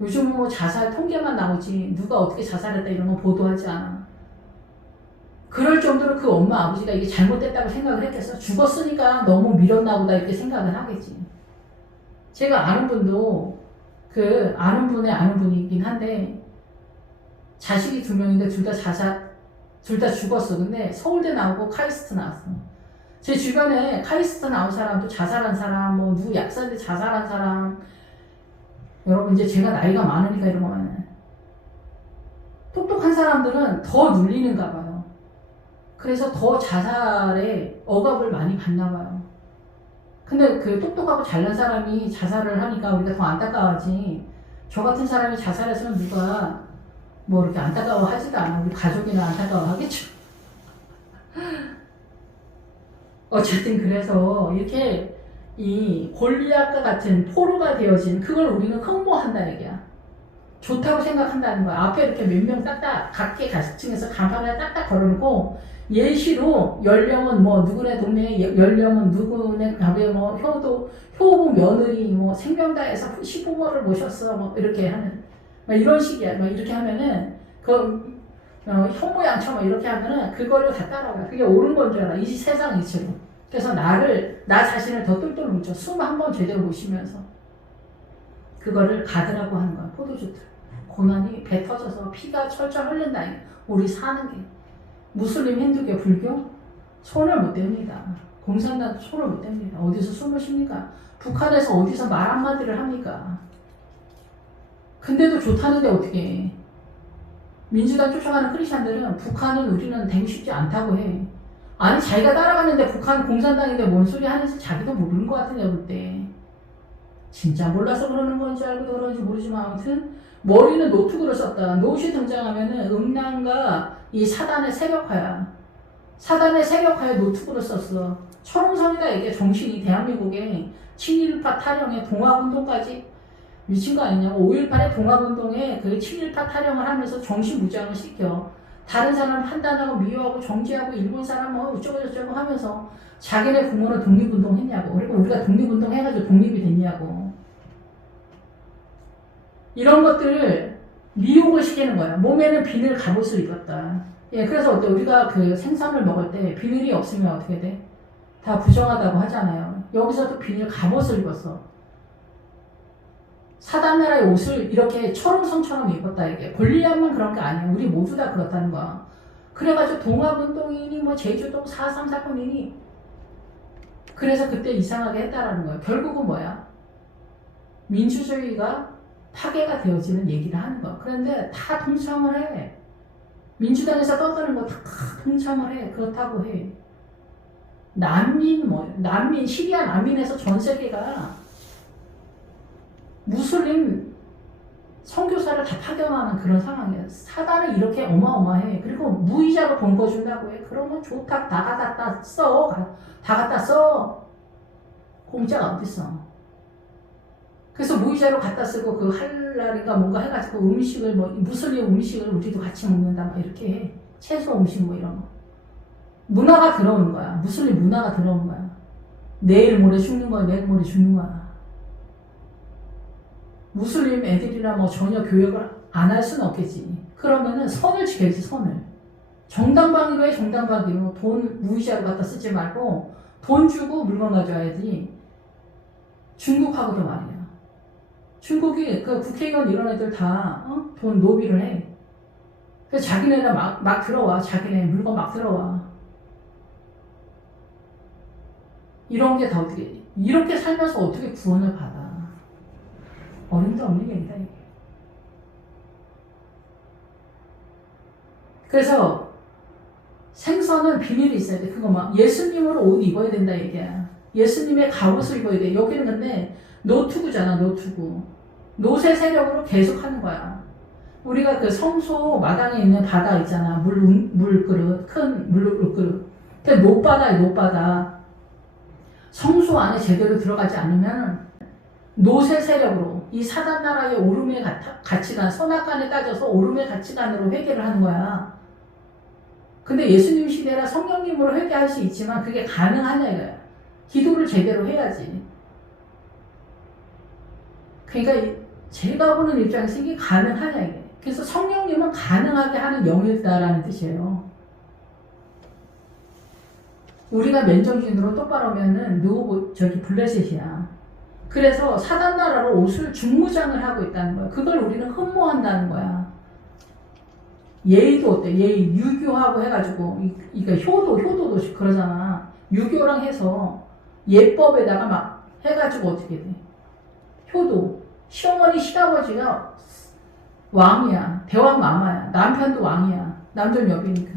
요즘 뭐 자살 통계만 나오지 누가 어떻게 자살했다 이런 거 보도하지 않아. 그럴 정도로 그 엄마 아버지가 이게 잘못됐다고 생각을 했겠어. 죽었으니까 너무 밀었나 보다 이렇게 생각을 하겠지. 제가 아는 분도 그 아는 분의 아는 분이긴 한데 자식이 2명인데 둘 다 죽었어. 근데 서울대 나오고 카이스트 나왔어. 제 주변에 카이스트 나온 사람도 자살한 사람, 뭐 누구 약사인데 자살한 사람. 여러분 이제 제가 나이가 많으니까 이런 거는 똑똑한 사람들은 더 눌리는가 봐요. 그래서 더 자살에 억압을 많이 받나 봐요. 근데 그 똑똑하고 잘난 사람이 자살을 하니까 우리가 더 안타까워하지. 저 같은 사람이 자살했으면 누가 뭐 이렇게 안타까워하지도 않아. 우리 가족이나 안타까워하겠죠. 어쨌든 그래서 이렇게 이 골리앗과 같은 포로가 되어진 그걸 우리는 흠모한다 얘기야. 좋다고 생각한다는 거야. 앞에 이렇게 몇 명 딱딱 각계 가시층에서 간판을 딱딱 걸어놓고 예시로 연령은 뭐 누구네 동네에 연령은 누구네 가게 뭐 효부 며느리 뭐 생명다에서 시부모를 모셨어 뭐 이렇게 하는 막 이런 식이야. 막 이렇게 하면은 그 혐오양처 막 이렇게 하면은 그걸로 다 따라가. 그게 옳은 건 줄 알아. 이 세상 이치로. 그래서 나 자신을 더 똘똘 뭉쳐 숨 한 번 제대로 못 쉬면서 그거를 가드라고 하는 거야. 포도주들. 고난이 배 터져서 피가 철철 흘린다. 우리 사는 게. 무슬림, 힌두교, 불교 손을 못 댑니다. 공산당 손을 못 댑니다. 어디서 숨을 쉽니까? 북한에서 어디서 말 한마디를 합니까? 근데도 좋다는데 어떻게 해. 민주당 쫓아가는 크리스찬들은 북한은 우리는 되고 싶지 않다고 해. 아니 자기가 따라가는데 북한 공산당인데 뭔 소리 하는지 자기도 모르는 것 같은데 볼 때. 진짜 몰라서 그러는 건지 알고도 그런지 모르지만 아무튼 머리는 노트북으로 썼다. 노시 등장하면은 음란과 이 사단의 세력화야. 사단의 세력화에 노트북으로 썼어. 철옹성이다 이게 정신이 대한민국에 친일파 타령에 동학운동까지 미친 거 아니냐고. 5.18의 동학운동에 그 친일파 타령을 하면서 정신무장을 시켜. 다른 사람 판단하고 미워하고 정죄하고 일본 사람 뭐 어쩌고저쩌고 하면서 자기네 부모는 독립운동 했냐고. 그리고 우리가 독립운동 해가지고 독립이 됐냐고. 이런 것들을 미혹을 시키는 거야. 몸에는 비늘 갑옷을 입었다. 예, 그래서 어때? 우리가 그 생선을 먹을 때 비늘이 없으면 어떻게 돼? 다 부정하다고 하잖아요. 여기서도 비늘 갑옷을 입었어. 사단나라의 옷을 이렇게 철옹성처럼 입었다 이게. 골리앗만 그런 게 아니야. 우리 모두 다 그렇다는 거야. 그래가지고 동학운동이니 뭐 제주도 4.3 사건이니 그래서 그때 이상하게 했다라는 거야. 결국은 뭐야? 민주주의가 파괴가 되어지는 얘기를 하는 거야. 그런데 다 동참을 해. 민주당에서 떠드는 거 다 동참을 해. 그렇다고 해. 난민, 시리아 난민에서 전 세계가 무슬림 선교사를 다 파견하는 그런 상황이야. 사단이 이렇게 어마어마해. 그리고 무이자로 돈 거준다고 해. 그러면 좋다. 다 갖다 써. 다 갖다 써. 공짜가 어딨어. 그래서 무이자로 갖다 쓰고 그 할랄인가 뭔가 해가지고 음식을 뭐 무슬림 음식을 우리도 같이 먹는다 막 이렇게 해. 채소 음식 뭐 이런 거. 문화가 들어오는 거야. 무슬림 문화가 들어오는 거야. 내일 모레 죽는 거야. 내일 모레 죽는 거야. 무슬림 애들이나 뭐 전혀 교육을 안 할 수는 없겠지. 그러면은 선을 지켜야지, 선을. 정당방위로 해, 정당방위로. 돈 무이자로 갖다 쓰지 말고 돈 주고 물건 가져와야지. 중국하고도 말이야. 중국이 그 국회의원 이런 애들 다 돈 노비를 해. 그래서 자기네가 막 들어와. 자기네 물건 막 들어와. 이런 게 다 어떻게, 이렇게 살면서 어떻게 구원을 받아. 어림도 없는 얘기다, 이게. 그래서 생선은 비밀이 있어야 돼. 그거 막 예수님으로 옷 입어야 된다, 얘기야. 예수님의 갑옷을 입어야 돼. 여기는 근데 노투구잖아, 노투구. 노세 세력으로 계속 하는 거야. 우리가 그 성소 마당에 있는 바다 있잖아. 물그릇, 큰 물그릇. 그 노바다야, 노바다. 성소 안에 제대로 들어가지 않으면 노세 세력으로 이 사단 나라의 오름의 가치관, 선악간에 따져서 오름의 가치관으로 회개를 하는 거야. 근데 예수님 시대라 성령님으로 회개할 수 있지만 그게 가능하냐 이거야. 기도를 제대로 해야지. 그러니까 제가 보는 입장에서 이게 가능하냐 이게. 그래서 성령님은 가능하게 하는 영이다라는 뜻이에요. 우리가 맨정신으로 똑바로 하면은 블레셋이야. 그래서 사단 나라로 옷을 중무장을 하고 있다는 거야. 그걸 우리는 흠모한다는 거야. 예의도 어때? 예의, 유교하고 해가지고, 그러니까 효도도 그러잖아. 유교랑 해서 예법에다가 막 해가지고 어떻게 돼? 효도. 시어머니, 시아버지가 왕이야. 대왕 마마야. 남편도 왕이야. 남전 여비니까.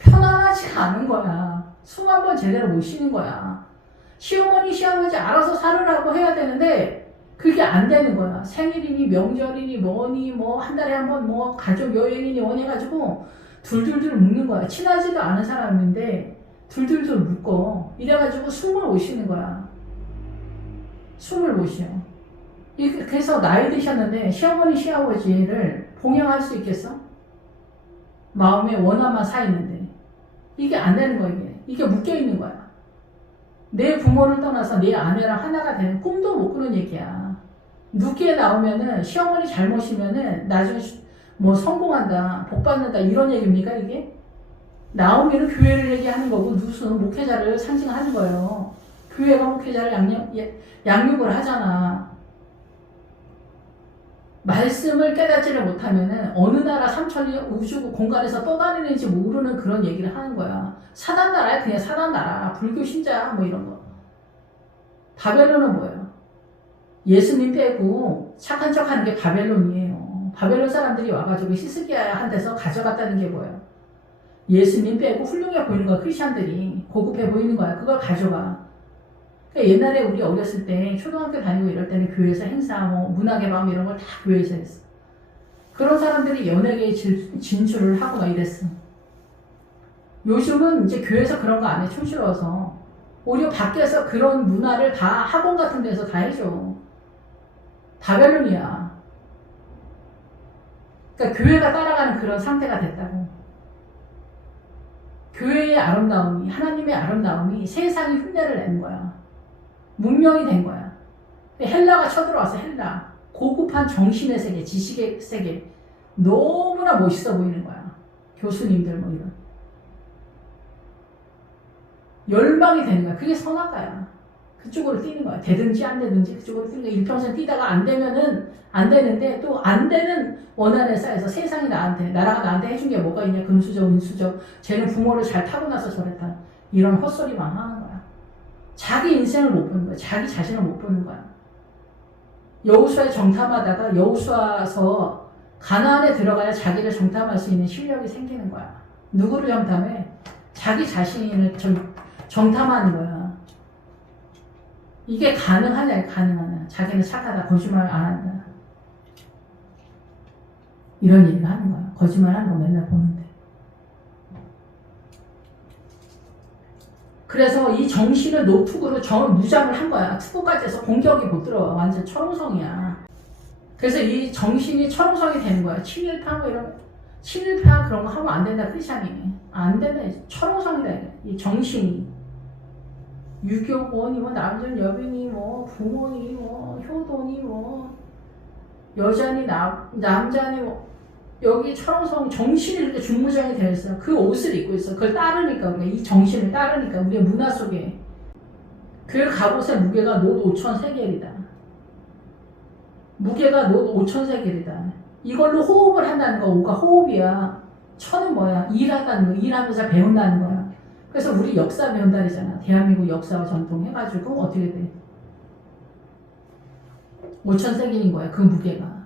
편안하지가 않은 거야. 숨 한 번 제대로 못 쉬는 거야. 시어머니, 시아버지 알아서 살으라고 해야 되는데 그게 안 되는 거야. 생일이니 명절이니 뭐니 뭐 한 달에 한 번 뭐 가족 여행이니 뭐니 해가지고 둘둘둘 묶는 거야. 친하지도 않은 사람인데 둘둘둘 묶어. 이래가지고 숨을 못 쉬는 거야. 숨을 못 쉬어. 그래서 나이 드셨는데 시어머니, 시아버지를 봉양할 수 있겠어? 마음에 원함만 사 있는데 이게 안 되는 거야. 이게 묶여 있는 거야. 내 부모를 떠나서 내 아내랑 하나가 되는 꿈도 못 꾸는 얘기야. 늦게 나오면은 시어머니 잘못이면은 나중에 뭐 성공한다, 복 받는다 이런 얘기입니까 이게? 나오면은 교회를 얘기하는 거고 무슨 목회자를 상징하는 거예요. 교회가 목회자를 양육을 하잖아. 말씀을 깨닫지를 못하면은 어느 나라 삼천리 우주 공간에서 떠다니는지 모르는 그런 얘기를 하는 거야. 사단 나라야. 그냥 사단 나라. 불교 신자 뭐 이런 거. 바벨론은 뭐예요? 예수님 빼고 착한 척 하는 게 바벨론이에요. 바벨론 사람들이 와가지고 히스기야 한 데서 가져갔다는 게 뭐예요? 예수님 빼고 훌륭해 보이는 거야. 크리스찬들이 고급해 보이는 거야. 그걸 가져가. 그러니까 옛날에 우리 어렸을 때 초등학교 다니고 이럴 때는 교회에서 행사, 뭐 문화의 밤 이런 걸 다 교회에서 했어. 그런 사람들이 연예계에 진출을 하고 막 이랬어. 요즘은 이제 교회에서 그런 거 안 해. 촌스러워서. 오히려 밖에서 그런 문화를 다 학원 같은 데서 다 해줘. 바벨론이야. 그러니까 교회가 따라가는 그런 상태가 됐다고. 교회의 아름다움이, 하나님의 아름다움이 세상이 흉내를 내는 거야. 문명이 된 거야. 헬라가 쳐들어왔어. 헬라. 고급한 정신의 세계, 지식의 세계. 너무나 멋있어 보이는 거야. 교수님들 뭐 이런. 열망이 되는 거야. 그게 선악과야. 그쪽으로 뛰는 거야. 되든지 안 되든지 그쪽으로 뛰는 거야. 일평생 뛰다가 안 되면은 안 되는데 또 안 되는 원한에 쌓여서 세상이 나라가 나한테 해준 게 뭐가 있냐. 금수저, 은수저. 쟤는 부모를 잘 타고나서 저랬다. 이런 헛소리만 하는 거야. 자기 인생을 못 보는 거야. 자기 자신을 못 보는 거야. 여호수아에 정탐하다가 여호수아서 가나안에 들어가야 자기를 정탐할 수 있는 실력이 생기는 거야. 누구를 정탐해? 자기 자신을 정탐하는 거야. 이게 가능하냐? 가능하냐? 자기는 착하다. 거짓말 안 한다. 이런 얘기를 하는 거야. 거짓말 하는 거 맨날 보는데. 그래서 이 정신을 노트북으로 무장을 한 거야. 투구까지 해서 공격이 못 들어와. 완전 철옹성이야. 그래서 이 정신이 철옹성이 되는 거야. 친일파 뭐 이런 친일파 그런 거 하면 안 된다. 크리스찬이. 안 되네. 철옹성이다. 이 정신이. 유교권이 뭐 남전 여빈이 뭐 부모니 뭐 효도니 뭐 여자니 남자니 뭐 여기 철옹성 정신이 이렇게 중무장이 되어 있어. 그 옷을 입고 있어. 그걸 따르니까 우리가 이 정신을 따르니까 우리의 문화 속에 그 갑옷의 무게가 놋 5,000세겔이다. 무게가 놋 5,000세겔이다. 이걸로 호흡을 한다는 거. 오가 호흡이야. 천은 뭐야? 일하다는 거. 일하면서 배운다는 거야. 그래서 우리 역사 배운다잖아. 대한민국 역사와 전통 해가지고 어떻게 돼? 5,000세겔인 거야. 그 무게가.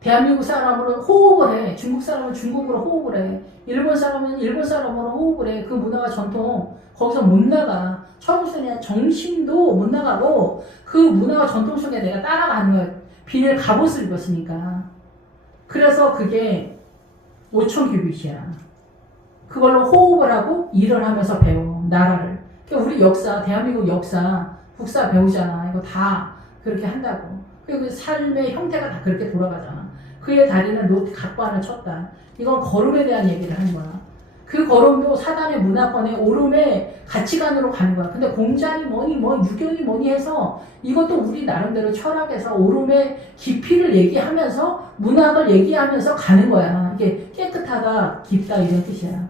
대한민국 사람으로 호흡을 해. 중국 사람은 중국으로 호흡을 해. 일본 사람은 일본 사람으로 호흡을 해. 그 문화와 전통 거기서 못 나가. 철옹성이야. 정신도 못 나가고 그 문화와 전통 속에 내가 따라가는 거야. 비닐 갑옷을 입었으니까. 그래서 그게 5,000규빗이야. 그걸로 호흡을 하고 일을 하면서 배워. 나라를. 그러니까 우리 역사, 대한민국 역사, 국사 배우잖아. 이거 다 그렇게 한다고. 그리고 삶의 형태가 다 그렇게 돌아가잖아. 그의 다리는 놋 각반을 쳤다. 이건 걸음에 대한 얘기를 하는 거야. 그 걸음도 사단의 문화권의 오름의 가치관으로 가는 거야. 근데 공자니 뭐니 뭐 유교니 뭐니 해서 이것도 우리 나름대로 철학에서 오름의 깊이를 얘기하면서 문학을 얘기하면서 가는 거야. 이게 깨끗하다, 깊다 이런 뜻이야.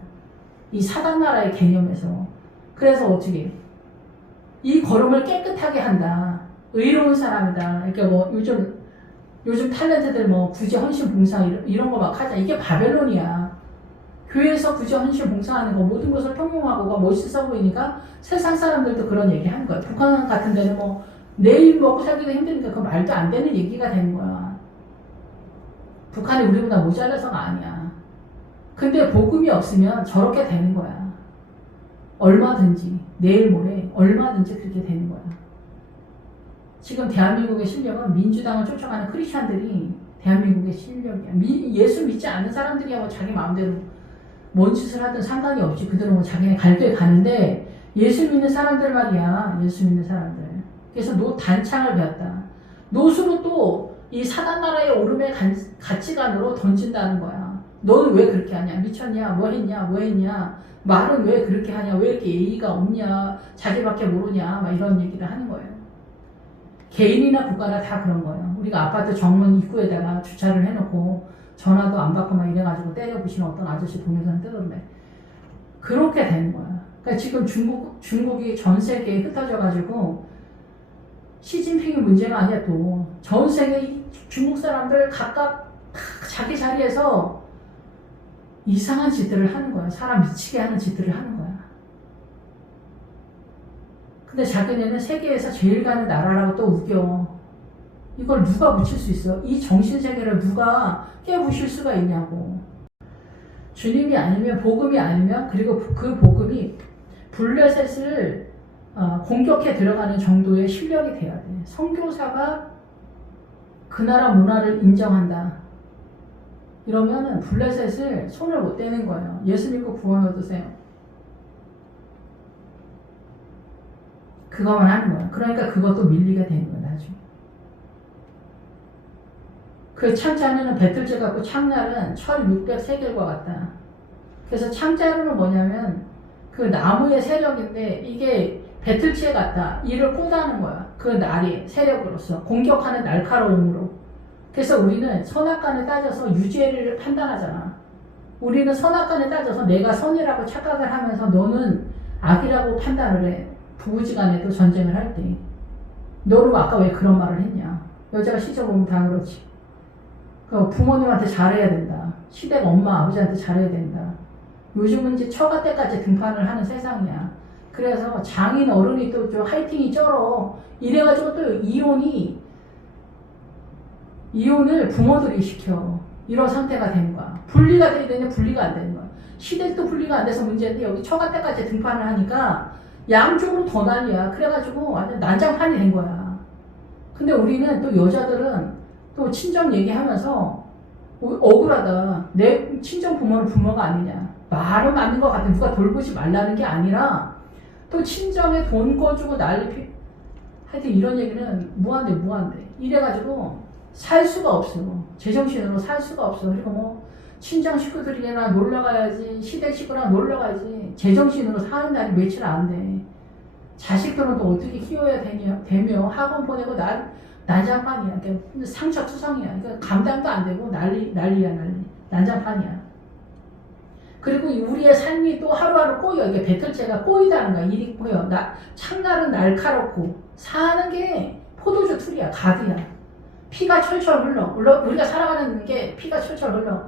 이 사단 나라의 개념에서. 그래서 어떻게 이 걸음을 깨끗하게 한다. 의로운 사람이다. 그러니까 뭐 요즘 탤런트들 뭐 구제 헌신 봉사 이런 거 막 하자. 이게 바벨론이야. 교회에서 구제 헌신 봉사하는 거 모든 것을 평용하고가 멋있어 보이니까 세상 사람들도 그런 얘기 하는 거야. 북한 같은 데는 뭐 내일 먹고 살기도 힘드니까 그 말도 안 되는 얘기가 되는 거야. 북한이 우리보다 모자라서가 아니야. 근데 복음이 없으면 저렇게 되는 거야. 얼마든지 내일 모레 얼마든지 그렇게 되는 거야. 지금 대한민국의 실력은 민주당을 쫓아가는 크리스찬들이 대한민국의 실력이야. 예수 믿지 않는 사람들이야 뭐 자기 마음대로 뭔 짓을 하든 상관이 없지. 그들은 뭐 자기네 갈 길 가는데 예수 믿는 사람들 말이야. 예수 믿는 사람들. 그래서 단창을 배웠다. 노수로 또 이 사단 나라의 오름의 가치관으로 던진다는 거야. 너는 왜 그렇게 하냐? 미쳤냐? 뭐 했냐? 말은 왜 그렇게 하냐? 왜 이렇게 예의가 없냐? 자기밖에 모르냐? 막 이런 얘기를 하는 거예요. 개인이나 국가나 다 그런 거예요. 우리가 아파트 정문 입구에다가 주차를 해놓고 전화도 안 받고 막 이래가지고 때려부시는 어떤 아저씨 동영상 뜨던데 그렇게 되는 거야. 그러니까 지금 중국이 전 세계에 흩어져가지고 시진핑이 문제가 아니야. 또 전 세계 중국 사람들 각각 자기 자리에서 이상한 짓들을 하는 거야. 사람 미치게 하는 짓들을 하는 거야. 근데 자기네는 세계에서 제일 가는 나라라고 또 우겨. 이걸 누가 붙일 수 있어? 이 정신세계를 누가 깨부실 수가 있냐고. 주님이 아니면 복음이 아니면 그리고 그 복음이 블레셋을 공격해 들어가는 정도의 실력이 돼야 돼. 선교사가 그 나라 문화를 인정한다. 이러면은 블레셋을 손을 못 대는 거예요. 예수 믿고 구원 얻으세요. 그거만 하는 거야. 그러니까 그것도 밀리게 되는 거야, 나중에. 그 창자루는 배틀째 같고 창날은 철 600세겔과 같다. 그래서 창자루는 뭐냐면 그 나무의 세력인데 이게 배틀체 같다. 이를 꽂아는 거야. 그 날이 세력으로서 공격하는 날카로움으로. 그래서 우리는 선악간에 따져서 유죄를 판단하잖아. 우리는 선악간에 따져서 내가 선이라고 착각을 하면서 너는 악이라고 판단을 해. 부부지간에도 전쟁을 할 때. 너는 아까 왜 그런 말을 했냐. 여자가 시적 보면 다 그렇지. 부모님한테 잘해야 된다. 시댁 엄마 아버지한테 잘해야 된다. 요즘은 이제 처가 때까지 등판을 하는 세상이야. 그래서 장인 어른이 또 좀 화이팅이 쩔어. 이래가지고 또 이혼을 부모들이 시켜. 이런 상태가 되는 거야. 분리가 돼야 되는데 분리가 안 되는 거야. 시댁도 분리가 안 돼서 문제인데 여기 처가 때까지 등판을 하니까 양쪽으로 더 난리야. 그래가지고 완전 난장판이 된 거야. 근데 우리는 또 여자들은 또 친정 얘기하면서 억울하다. 내 친정 부모는 부모가 아니냐. 말은 맞는 것 같아. 누가 돌보지 말라는 게 아니라 또 친정에 돈 꺼주고 난리 하여튼 이런 얘기는 무한대. 이래가지고 살 수가 없어. 제정신으로 살 수가 없어. 그리고 뭐 친정 식구들이나 놀러 가야지. 시댁 식구랑 놀러 가야지. 제정신으로 사는 날이 며칠 안 돼. 자식들은 또 어떻게 키워야 되며 학원 보내고 난장판이야. 그러니까 상처투성이야. 그러니까 감당도 안 되고 난리야. 난장판이야. 그리고 우리의 삶이 또 하루하루 꼬여. 이게 배틀째가 꼬이다는 거야. 일이 꼬여. 창날은 날카롭고 사는 게 포도주 틀이야. 가드야. 피가 철철 흘러. 우리가 살아가는 게 피가 철철 흘러.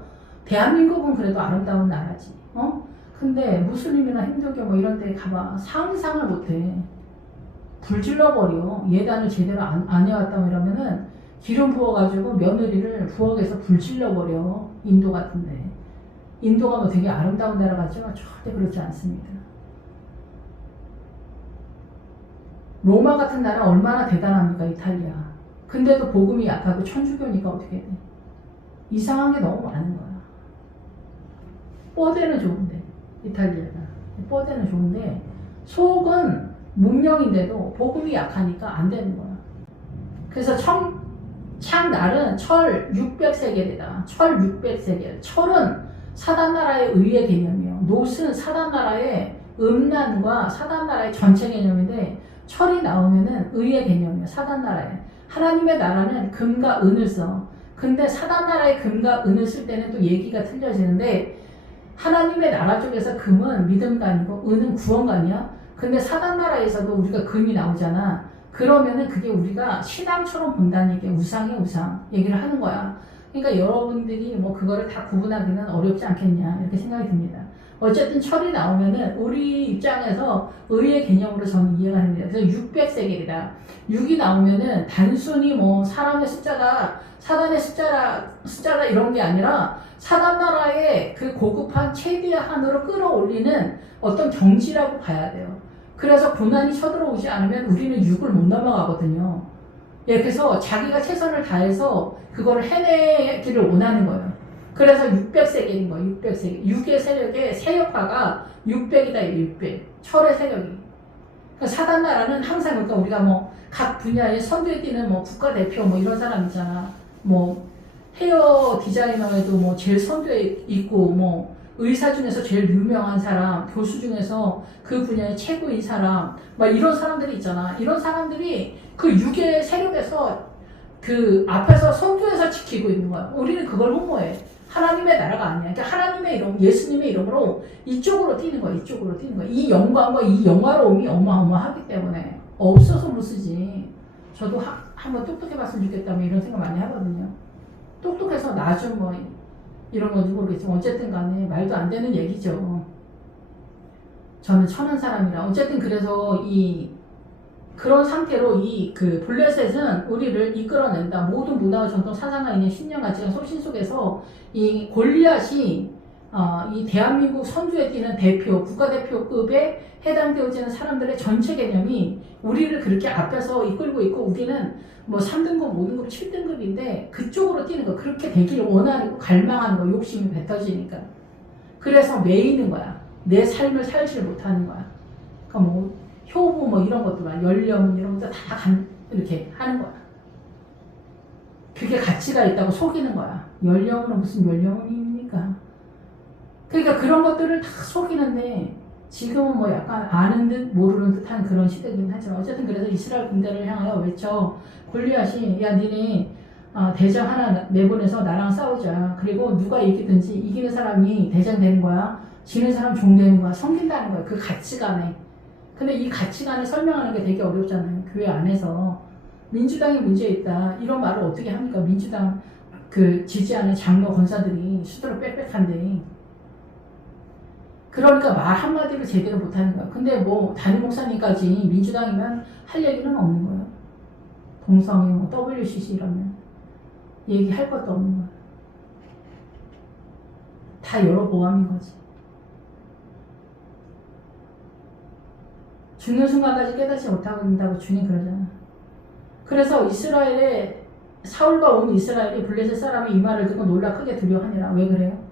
대한민국은 그래도 아름다운 나라지. 근데 무슬림이나 힌두교 뭐 이런 데 가봐. 상상을 못해. 불 질러버려. 예단을 제대로 안 해왔다 이러면은 기름 부어가지고 며느리를 부엌에서 불 질러버려. 인도 같은데. 인도가 뭐 되게 아름다운 나라 같지만 절대 그렇지 않습니다. 로마 같은 나라 얼마나 대단합니까, 이탈리아. 근데도 복음이 약하고 천주교니까 어떻게 돼. 이상한 게 너무 많은 거야. 뽀대는 좋은데, 이탈리아가. 뽀대는 좋은데 속은 문명인데도 복음이 약하니까 안 되는 거야. 그래서 창날은 철 600세겔이다. 철 600세겔. 철은 사단 나라의 의의 개념이요. 놋은 사단 나라의 음란과 사단 나라의 전체 개념인데 철이 나오면은 의의 개념이에요. 사단 나라에. 하나님의 나라는 금과 은을 써. 근데 사단 나라의 금과 은을 쓸 때는 또 얘기가 틀려지는데 하나님의 나라 쪽에서 금은 믿음관이고 은은 구원관이야. 근데 사단 나라에서도 우리가 금이 나오잖아. 그러면은 그게 우리가 신앙처럼 본다는 얘기야. 우상의 우상 얘기를 하는 거야. 그러니까 여러분들이 뭐 그거를 다 구분하기는 어렵지 않겠냐 이렇게 생각이 듭니다. 어쨌든 철이 나오면은 우리 입장에서 의의 개념으로 저는 이해가 됩니다. 그래서 600세겔이다. 6이 나오면은 단순히 뭐 사람의 숫자다, 사단의 숫자다 이런 게 아니라 사단 나라의 그 고급한 최대한으로 끌어올리는 어떤 경지라고 봐야 돼요. 그래서 고난이 쳐들어오지 않으면 우리는 6을 못 넘어가거든요. 예, 그래서 자기가 최선을 다해서 그거를 해내기를 원하는 거예요. 그래서 600세계인 거예요. 600세계. 6의 세력의 세력화가 600이다. 600. 철의 세력이. 그러니까 사단 나라는 항상 그러니까 우리가 뭐 각 분야의 선두에 뛰는 뭐 국가대표 뭐 이런 사람 있잖아. 뭐 헤어 디자이너에도 뭐 제일 선두에 있고 뭐 의사 중에서 제일 유명한 사람, 교수 중에서 그 분야의 최고인 사람, 막 이런 사람들이 있잖아. 이런 사람들이 그 6의 세력에서 그 앞에서 선두에서 지키고 있는 거야. 우리는 그걸 흠모해. 하나님의 나라가 아니야. 그러니까 하나님의 이름, 예수님의 이름으로 이쪽으로 뛰는 거야. 이쪽으로 뛰는 거야. 이 영광과 이 영화로움이 어마어마하기 때문에 없어서 못 쓰지. 저도 한번 똑똑해봤으면 좋겠다면 이런 생각 많이 하거든요. 똑똑해서 나 좀 뭐 이런 건지 모르겠지만 어쨌든 간에 말도 안 되는 얘기죠. 저는 천한 사람이라. 어쨌든 그래서 그런 상태로 그 블레셋은 우리를 이끌어낸다. 모든 문화와 전통 사상과 있는 신념 가치가 소신 속에서 이 골리앗이 이 대한민국 선두에 뛰는 대표, 국가대표급에 해당되어지는 사람들의 전체 개념이 우리를 그렇게 앞에서 이끌고 있고 우리는 뭐 3등급, 5등급, 7등급인데 그쪽으로 뛰는 거. 그렇게 되기를 원하고 갈망하는 거. 욕심이 뱉어지니까. 그래서 매이는 거야. 내 삶을 살지 못하는 거야. 그러니까 뭐 효부 뭐 이런 것도 막 연령 이런 것도 다 이렇게 하는 거야. 그게 가치가 있다고 속이는 거야. 연령은 무슨 연령입니까? 그러니까 그런 것들을 다 속이는데 지금은 뭐 약간 아는 듯 모르는 듯한 그런 시대긴 하지만 어쨌든 그래서 이스라엘 군대를 향하여 외쳐 골리앗이 야 니네 대장 하나 내보내서 나랑 싸우자. 그리고 누가 이기든지 이기는 사람이 대장 되는 거야. 지는 사람 종 되는 거야. 섬긴다는 거야. 그 가치관에. 근데 이 가치관을 설명하는 게 되게 어렵잖아요. 교회 안에서. 민주당이 문제 있다. 이런 말을 어떻게 합니까? 민주당 지지하는 장로 권사들이 수두룩 빽빽한데. 그러니까 말 한마디를 제대로 못하는 거야. 근데 뭐 담임 목사님까지 민주당이면 할 얘기는 없는 거예요. 동성애, 뭐 WCC 이러면 얘기할 것도 없는 거야. 다 열어보암인 거지. 죽는 순간까지 깨닫지 못한다고 주님 그러잖아. 그래서 이스라엘에 사울과 온 이스라엘이 블레셋 사람이 이 말을 듣고 놀라 크게 두려워하니라. 왜 그래요?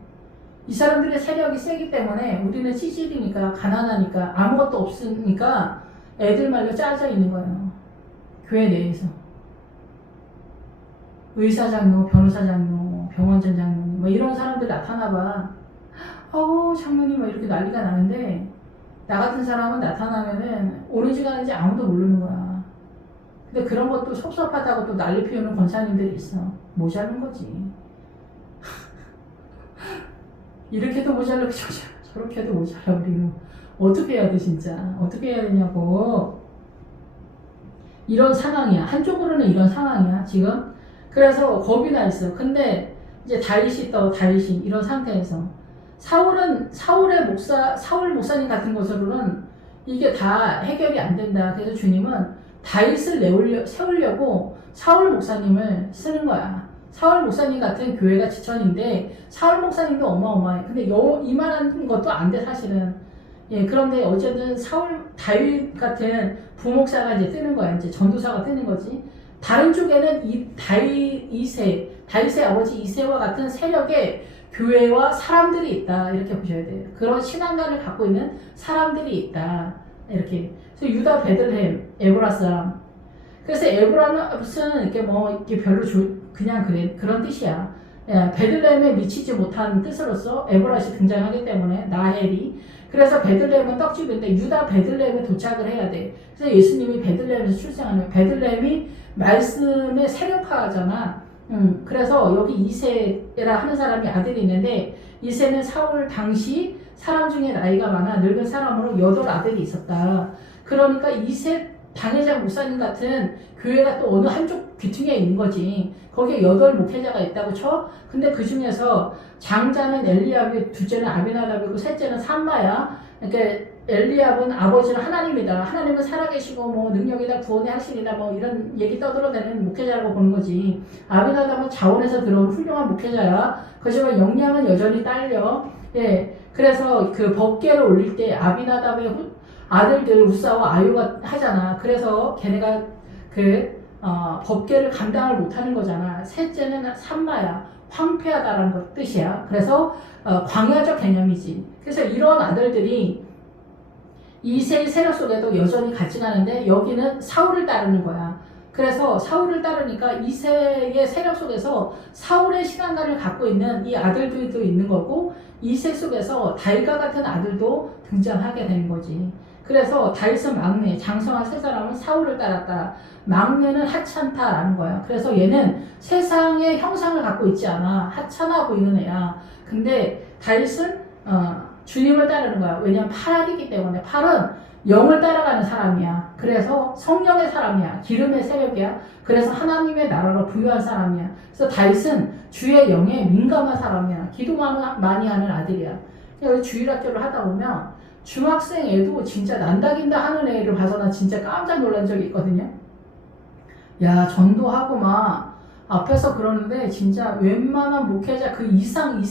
이 사람들의 세력이 세기 때문에 우리는 찌질이니까 가난하니까 아무것도 없으니까 애들 말려 짜져 있는 거예요. 교회 내에서. 의사장로, 변호사장로, 병원전장로 뭐 이런 사람들 나타나봐. 장로님 막 이렇게 난리가 나는데 나 같은 사람은 나타나면은 오는지 가는지 아무도 모르는 거야. 근데 그런 것도 섭섭하다고 또 난리 피우는 권사님들이 있어. 모자른 거지. 이렇게도 모자르고 저렇게도 모자라. 우리는 어떻게 해야 돼 진짜. 어떻게 해야 되냐고. 이런 상황이야. 한쪽으로는 이런 상황이야 지금. 그래서 겁이 나 있어. 근데 이제 다윗이 이런 상태에서 사울 목사님 같은 것으로는 이게 다 해결이 안 된다. 그래서 주님은 다윗을 세우려고 사울 목사님을 쓰는 거야. 사울 목사님 같은 교회가 지천인데 사울 목사님도 어마어마해. 근데 이만한 것도 안 돼 사실은. 예, 그런데 어쨌든 다윗 같은 부목사가 이제 뜨는 거야. 이제 전도사가 뜨는 거지. 다른 쪽에는 다윗의 아버지 이새와 같은 세력의 교회와 사람들이 있다. 이렇게 보셔야 돼요. 그런 신앙관을 갖고 있는 사람들이 있다. 이렇게. 그래서 유다 베들레헴, 에브라 사람. 그래서 에브라는 이렇게 별로 그냥 그런 뜻이야. 베들레헴에 미치지 못한 뜻으로서 에보랏이 등장하기 때문에 나헬이. 그래서 베들레헴은 떡집인데 유다 베들레헴에 도착을 해야 돼. 그래서 예수님이 베들레헴에서 출생하는, 베들레헴이 말씀의 세력화잖아. 그래서 여기 이세라 하는 사람이 아들이 있는데, 이세는 사울 당시 사람 중에 나이가 많아 늙은 사람으로 8아들이 있었다. 그러니까 이세 당회장 목사님 같은 교회가 또 어느 한쪽 귀퉁이에 있는 거지. 거기에 8 목회자가 있다고 쳐. 근데 그 중에서 장자는 엘리압이, 둘째는 아비나답이고 셋째는 삼마야. 그러니까 엘리압은 아버지는 하나님이다. 하나님은 살아계시고 뭐 능력이다, 구원의 확신이다, 뭐 이런 얘기 떠들어대는 목회자라고 보는 거지. 아비나답은 자원에서 들어온 훌륭한 목회자야. 그렇지만 역량은 여전히 딸려. 예. 그래서 그 법궤를 올릴 때 아비나답의 아들들 우사와 아유가 하잖아. 그래서 걔네가 법궤를 감당을 못하는 거잖아. 셋째는 삼마야. 황폐하다라는 뜻이야. 그래서 광야적 개념이지. 그래서 이런 아들들이 이세의 세력 속에도 여전히 같이 가는데 여기는 사울을 따르는 거야. 그래서 사울을 따르니까 이세의 세력 속에서 사울의 신앙관을 갖고 있는 이 아들들도 있는 거고, 이세 속에서 다윗과 같은 아들도 등장하게 된 거지. 그래서 다윗은 막내, 장성한 세 사람은 사울을 따랐다. 막내는 하찮다라는 거야. 그래서 얘는 세상의 형상을 갖고 있지 않아. 하찮아 보이는 애야. 근데 다윗은 주님을 따르는 거야. 왜냐면 팔이기 때문에. 팔은 영을 따라가는 사람이야. 그래서 성령의 사람이야. 기름의 세력이야. 그래서 하나님의 나라로 부유한 사람이야. 그래서 다윗은 주의 영에 민감한 사람이야. 기도만 많이 하는 아들이야. 주일학교를 하다 보면 중학생 애도 진짜 난다긴다 하는 애를 봐서 나 진짜 깜짝 놀란 적이 있거든요. 야, 전도하고 막 앞에서 그러는데 진짜 웬만한 목회자 그 이상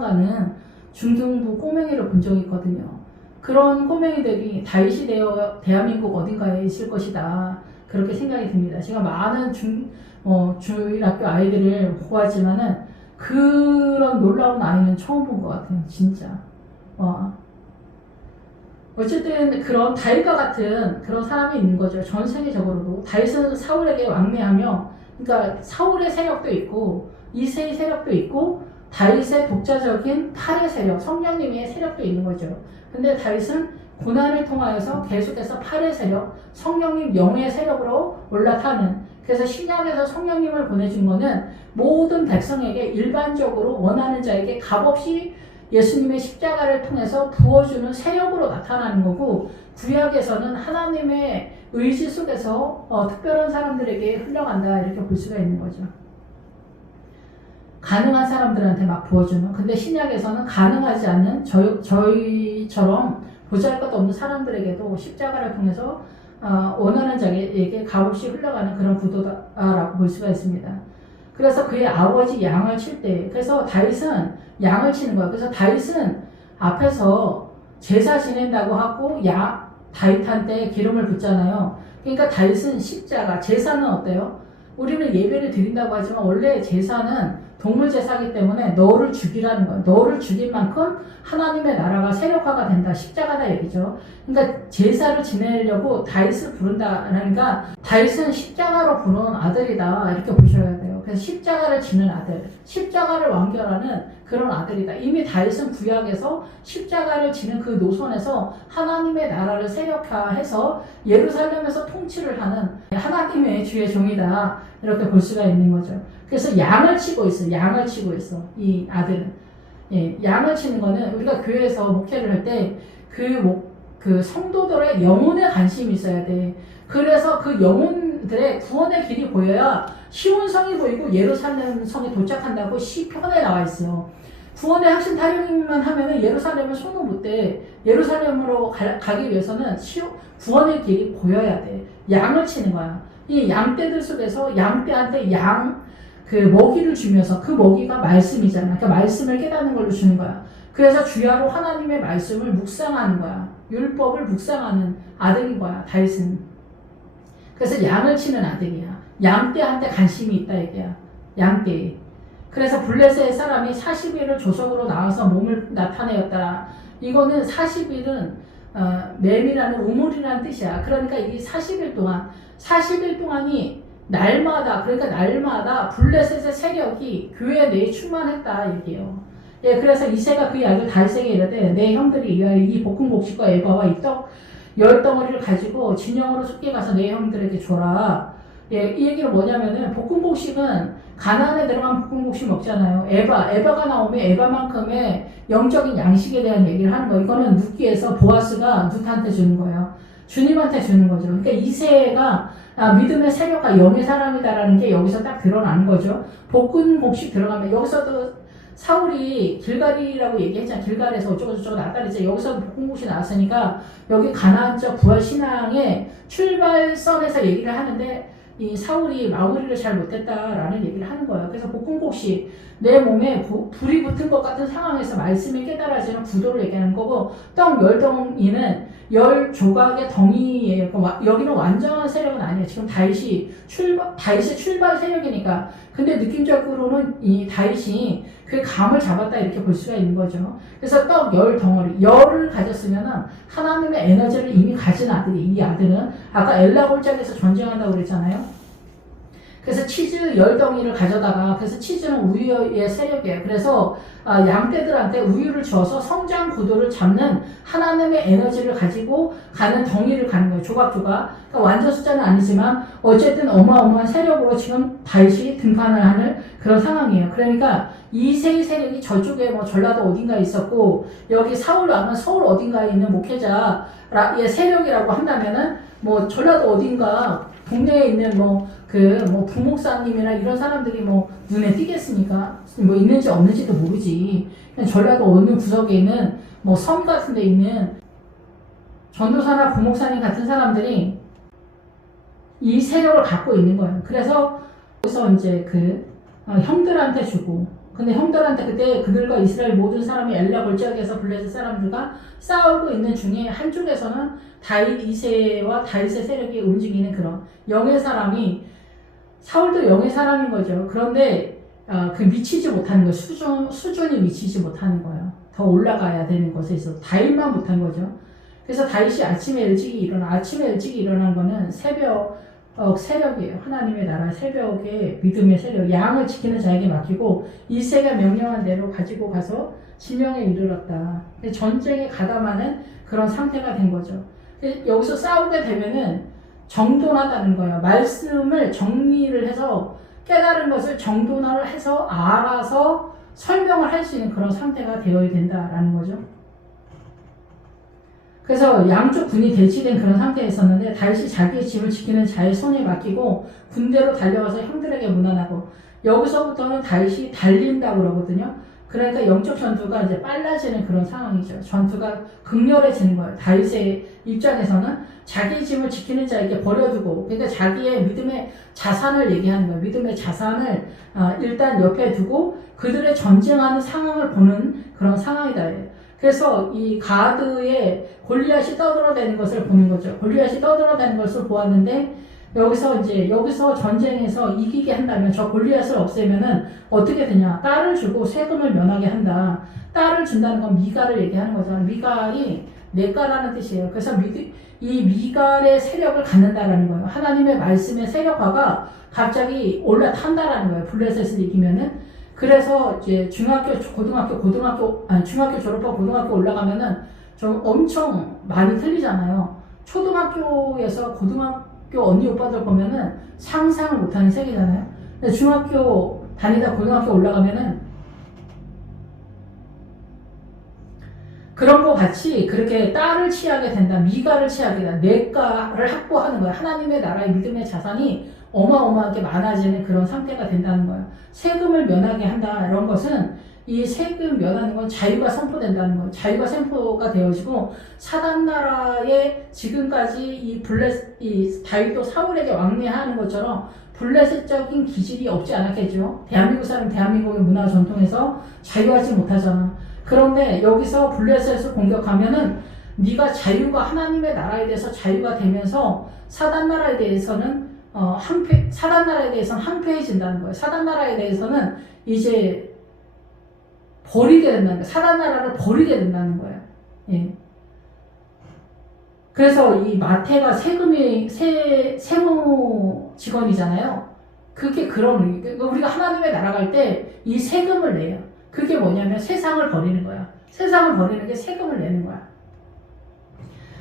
가는 중등부 꼬맹이를 본 적이 있거든요. 그런 꼬맹이들이 다윗이 되어 대한민국 어딘가에 있을 것이다. 그렇게 생각이 듭니다. 제가 많은 주일학교 아이들을 보았지만은 그런 놀라운 아이는 처음 본 것 같아요. 진짜. 어쨌든 그런 다윗과 같은 그런 사람이 있는 거죠. 전 세계적으로도. 다윗은 사울에게 왕래하며, 그러니까 사울의 세력도 있고 이세의 세력도 있고 다윗의 독자적인 팔의 세력, 성령님의 세력도 있는 거죠. 근데 다윗은 고난을 통하여서 계속해서 팔의 세력, 성령님 영의 세력으로 올라타는, 그래서 신약에서 성령님을 보내준 거는 모든 백성에게 일반적으로 원하는 자에게 값없이 예수님의 십자가를 통해서 부어주는 세력으로 나타나는 거고, 구약에서는 하나님의 의지 속에서 특별한 사람들에게 흘러간다, 이렇게 볼 수가 있는 거죠. 가능한 사람들한테 막 부어주는. 근데 신약에서는 가능하지 않는 저희처럼 보잘것도 없는 사람들에게도 십자가를 통해서 원하는 자에게 값없이 흘러가는 그런 구도다라고 볼 수가 있습니다. 그래서 그의 아버지 양을 칠 때, 그래서 다윗은 양을 치는 거야. 그래서 다윗은 앞에서 제사 지낸다고 하고 다윗한테 기름을 붓잖아요. 그러니까 다윗은 십자가, 제사는 어때요? 우리는 예배를 드린다고 하지만 원래 제사는 동물 제사이기 때문에 너를 죽이라는 거예요. 너를 죽인 만큼 하나님의 나라가 세력화가 된다. 십자가다 얘기죠. 그러니까 제사를 지내려고 다윗을 부른다. 그러니까 다윗은 십자가로 부른 아들이다. 이렇게 보셔야 돼요. 그래서 십자가를 지는 아들, 십자가를 완결하는 그런 아들이다. 이미 다윗은 구약에서 십자가를 지는 그 노선에서 하나님의 나라를 세력화해서 예루살렘에서 통치를 하는 하나님의 주의 종이다. 이렇게 볼 수가 있는 거죠. 그래서 양을 치고 있어. 양을 치고 있어. 이 아들은. 예, 양을 치는 거는 우리가 교회에서 목회를 할 때 그 성도들의 영혼에 관심이 있어야 돼. 그래서 그 영혼들의 구원의 길이 보여야 시온성이 보이고 예루살렘 성에 도착한다고 시편에 나와 있어요. 구원의 확신 타령만 하면은 예루살렘을 손을 못 대. 예루살렘으로 가기 위해서는 구원의 길이 보여야 돼. 양을 치는 거야. 이 양떼들 속에서 양떼한테 먹이를 주면서, 그 먹이가 말씀이잖아. 그 말씀을 깨닫는 걸로 주는 거야. 그래서 주야로 하나님의 말씀을 묵상하는 거야. 율법을 묵상하는 아들인 거야, 다윗은. 그래서 양을 치는 아들이야. 양떼한테 관심이 있다 얘기야. 양떼. 그래서 블레셋 사람이 40일을 조석으로 나와서 몸을 나타내었다. 이거는 40일은 매미라는 우물이라는 뜻이야. 그러니까 이 40일 동안이 날마다, 그러니까 날마다 블레셋의 세력이 교회 내에 충만했다 얘기해요. 예, 그래서 이새가 그 이야기를 다윗에게 이르되 내 형들이 위하여 이 볶은 곡식과 에바와 이 떡 10덩어리를 가지고 진영으로 숲게 가서 내 형들에게 줘라. 예, 이 얘기는 뭐냐면은 볶은 곡식은 가나안에 들어간 볶은 곡식 먹잖아요. 에바가 나오면 에바만큼의 영적인 양식에 대한 얘기를 하는 거예요. 이거는 룻기에서 보아스가 룻한테 주는 거예요. 주님한테 주는 거죠. 그러니까 이새가 믿음의 세력과 영의 사람이다라는 게 여기서 딱 드러나는 거죠. 볶은 곡식 들어가면 여기서도 사울이 길갈이라고 얘기했잖아. 길갈에서 어쩌고저쩌고 나왔다 그랬지. 여기서 볶은 곡이 나왔으니까 여기 가나안적 부활신앙의 출발선에서 얘기를 하는데 이 사울이 마무리를 잘 못했다라는 얘기를 하는 거예요. 그래서 볶은 곡식, 내 몸에 불이 붙은 것 같은 상황에서 말씀이 깨달아지는 구도를 얘기하는 거고, 떡 10덩이는 10조각의 덩이예요. 여기는 완전한 세력은 아니에요. 지금 다윗의 출발 세력이니까. 근데 느낌적으로는 이 다윗이 그 감을 잡았다 이렇게 볼 수가 있는 거죠. 그래서 떡 10덩어리, 열을 가졌으면은 하나님의 에너지를 이미 가진 아들이, 이 아들은 아까 엘라 골짜기에서 전쟁한다고 그랬잖아요. 그래서 치즈 10덩이를 가져다가, 그래서 치즈는 우유의 세력이에요. 그래서 양떼들한테 우유를 줘서 성장 구도를 잡는 하나님의 에너지를 가지고 가는 덩이를 가는 거예요. 조각조각. 그러니까 완전 숫자는 아니지만 어쨌든 어마어마한 세력으로 지금 다윗이 등판을 하는 그런 상황이에요. 그러니까 이세의 세력이 저쪽에 뭐 전라도 어딘가에 있었고, 여기 사울 왕은 서울 어딘가에 있는 목회자의 세력이라고 한다면은 뭐 전라도 어딘가 동네에 있는 부목사님이나 이런 사람들이 뭐 눈에 띄겠습니까? 뭐 있는지 없는지도 모르지. 그냥 전라도 어느 구석에 있는 뭐 섬 같은 데 있는 전도사나 부목사님 같은 사람들이 이 세력을 갖고 있는 거예요. 그래서 여기서 이제 형들한테 주고, 근데 형들한테 그때 그들과 이스라엘 모든 사람이 엘라 골짜기에서 블레셋 사람들과 싸우고 있는 중에 한쪽에서는 다윗 2세와 다윗의 세력이 움직이는 그런 영의 사람이, 사울도 영의 사람인 거죠. 그런데 미치지 못하는 거예요. 수준이 미치지 못하는 거예요. 더 올라가야 되는 것에 있어서 다윗만 못한 거죠. 그래서 다윗이 아침에 일찍이 일어난 거는 세력이에요. 하나님의 나라 새벽에 믿음의 세력, 양을 지키는 자에게 맡기고 이새가 명령한 대로 가지고 가서 지명에 이르렀다. 전쟁에 가담하는 그런 상태가 된 거죠. 여기서 싸우게 되면은 정돈하다는 거예요. 말씀을 정리를 해서 깨달은 것을 정돈을 해서 알아서 설명을 할 수 있는 그런 상태가 되어야 된다라는 거죠. 그래서 양쪽 군이 대치된 그런 상태에 있었는데 다윗이 자기의 집을 지키는 자의 손에 맡기고 군대로 달려가서 형들에게 문안하고, 여기서부터는 다윗이 달린다고 그러거든요. 그러니까 영적 전투가 이제 빨라지는 그런 상황이죠. 전투가 극렬해지는 거예요. 다윗의 입장에서는 자기 집을 지키는 자에게 버려두고, 그러니까 자기의 믿음의 자산을 얘기하는 거예요. 믿음의 자산을 일단 옆에 두고 그들의 전쟁하는 상황을 보는 그런 상황이다. 그래서 이 가드의 골리앗이 떠들어대는 것을 보는 거죠. 골리앗이 떠들어대는 것을 보았는데, 여기서 전쟁에서 이기게 한다면, 저 골리앗을 없애면은 어떻게 되냐? 딸을 주고 세금을 면하게 한다. 딸을 준다는 건 미갈을 얘기하는 거잖아요. 미갈이 내가라는 뜻이에요. 그래서 이 미갈의 세력을 갖는다라는 거예요. 하나님의 말씀의 세력화가 갑자기 올라탄다라는 거예요. 블레셋을 이기면은. 그래서 이제 중학교 졸업하고 고등학교 올라가면은 좀 엄청 많이 틀리잖아요. 초등학교에서 고등학교 언니 오빠들 보면은 상상을 못하는 세계잖아요. 근데 중학교 다니다 고등학교 올라가면은 그런 거 같이 그렇게 딸을 취하게 된다, 미가를 취하게 된다, 내가를 확보하는 거예요. 하나님의 나라의 믿음의 자산이 어마어마하게 많아지는 그런 상태가 된다는 거예요. 세금을 면하게 한다, 이런 것은 이 세금 면하는 건 자유가 선포된다는 거예요. 자유가 선포가 되어지고, 사단 나라에 지금까지 이 다윗도 사울에게 왕래하는 것처럼 블레셋적인 기질이 없지 않았겠죠. 대한민국 사람, 대한민국의 문화 전통에서 자유하지 못하잖아. 그런데 여기서 블레셋을 공격하면은 네가 자유가, 하나님의 나라에 대해서 자유가 되면서 사단 나라에 대해서는 항폐해진다는 거예요. 사단 나라에 대해서는 이제 버리게 된다는 거예요. 사단 나라를 버리게 된다는 거예요. 예. 그래서 이 마태가 세무 직원이잖아요. 그게 그런 의미. 그러니까 우리가 하나님의 나라 갈 때 이 세금을 내요. 그게 뭐냐면 세상을 버리는 거야. 세상을 버리는 게 세금을 내는 거야.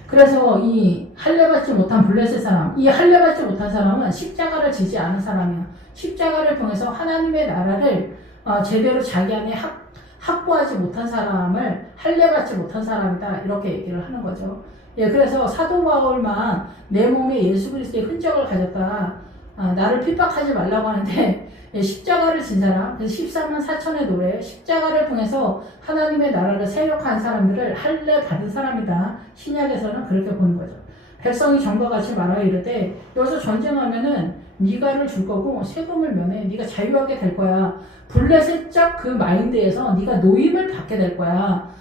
그래서 이 할례받지 못한 블레셋 사람, 이 할례받지 못한 사람은 십자가를 지지 않은 사람이야. 십자가를 통해서 하나님의 나라를 제대로 자기 안에 확보하지 못한 사람을 할례받지 못한 사람이다. 이렇게 얘기를 하는 거죠. 예, 그래서 사도 바울만 내 몸에 예수 그리스도의 흔적을 가졌다. 나를 핍박하지 말라고 하는데 예, 십자가를 진 사람, 그래서 14만 4천의 노래, 십자가를 통해서 하나님의 나라를 세력한 사람들을 할례 받은 사람이다. 신약에서는 그렇게 보는 거죠. 백성이 전과 같이 말하여 이르되 여기서 전쟁하면은 네가를 줄 거고 세금을 면해 네가 자유하게 될 거야. 블레셋적 그 마인드에서 네가 노임을 받게 될 거야.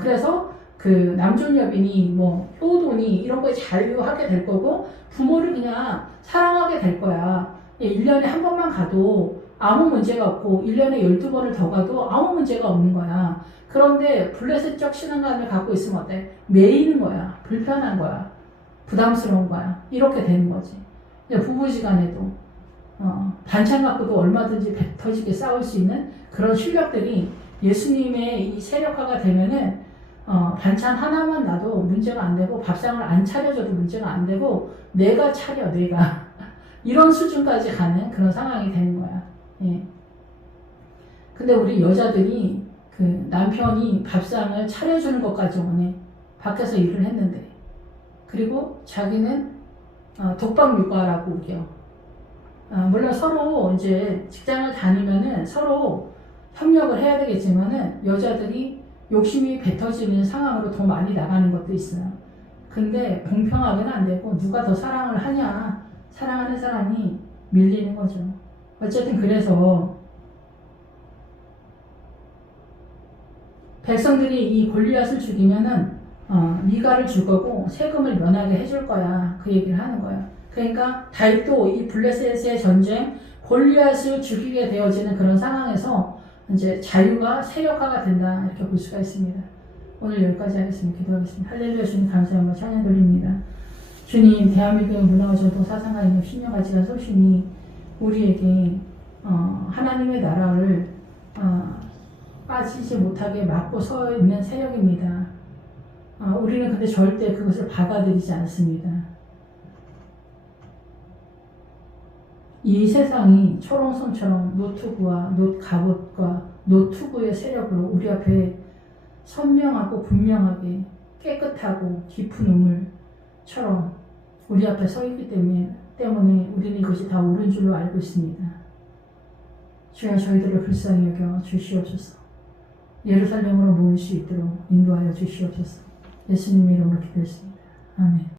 그래서 그 남존 여빈이 뭐 효돈이 이런 거에 자유하게 될 거고 부모를 그냥 사랑하게 될 거야. 1년에 한 번만 가도 아무 문제가 없고 1년에 12번을 더 가도 아무 문제가 없는 거야. 그런데 블레셋적 신앙관을 갖고 있으면 어때? 매이는 거야. 불편한 거야. 부담스러운 거야. 이렇게 되는 거지. 부부지간에도 반찬 갖고도 얼마든지 배 터지게 싸울 수 있는 그런 실력들이 예수님의 이 세력화가 되면은 반찬 하나만 놔도 문제가 안 되고 밥상을 안 차려줘도 문제가 안 되고 내가 차려 내가 이런 수준까지 가는 그런 상황이 되는 거야. 예. 근데 우리 여자들이 그 남편이 밥상을 차려주는 것까지 원해. 밖에서 일을 했는데. 그리고 자기는 독박 육아라고 우겨. 물론 서로 이제 직장을 다니면은 서로 협력을 해야 되겠지만은 여자들이 욕심이 배 터지는 상황으로 더 많이 나가는 것도 있어요. 근데 공평하게는 안 되고 누가 더 사랑을 하냐. 사랑하는 사람이 밀리는 거죠. 어쨌든 그래서 백성들이 이 골리앗을 죽이면은 미가를 줄 거고 세금을 면하게 해줄 거야. 그 얘기를 하는 거야. 그러니까 다윗도 이 블레셋의 전쟁 골리앗을 죽이게 되어지는 그런 상황에서 이제 자유가 세력화가 된다. 이렇게 볼 수가 있습니다. 오늘 여기까지 하겠습니다. 기도하겠습니다. 할렐루야. 주님 감사합니다. 찬양 돌립니다. 주님, 대한민국의 문화와 전통 사상과 있는 신령가치가 소신이 우리에게 하나님의 나라를 빠지지 못하게 막고 서 있는 세력입니다. 우리는 근데 절대 그것을 받아들이지 않습니다. 이 세상이 초롱성처럼 노트구와 노갑옷과 노투구의 세력으로 우리 앞에 선명하고 분명하게 깨끗하고 깊은 우물처럼 우리 앞에 서 있기 때문에 우리는 이것이 다 옳은 줄로 알고 있습니다. 주여 저희들을 불쌍히 여겨 주시옵소서. 예루살렘으로 모일 수 있도록 인도하여 주시옵소서. 예수님의 이름으로 기도했습니다. 아멘.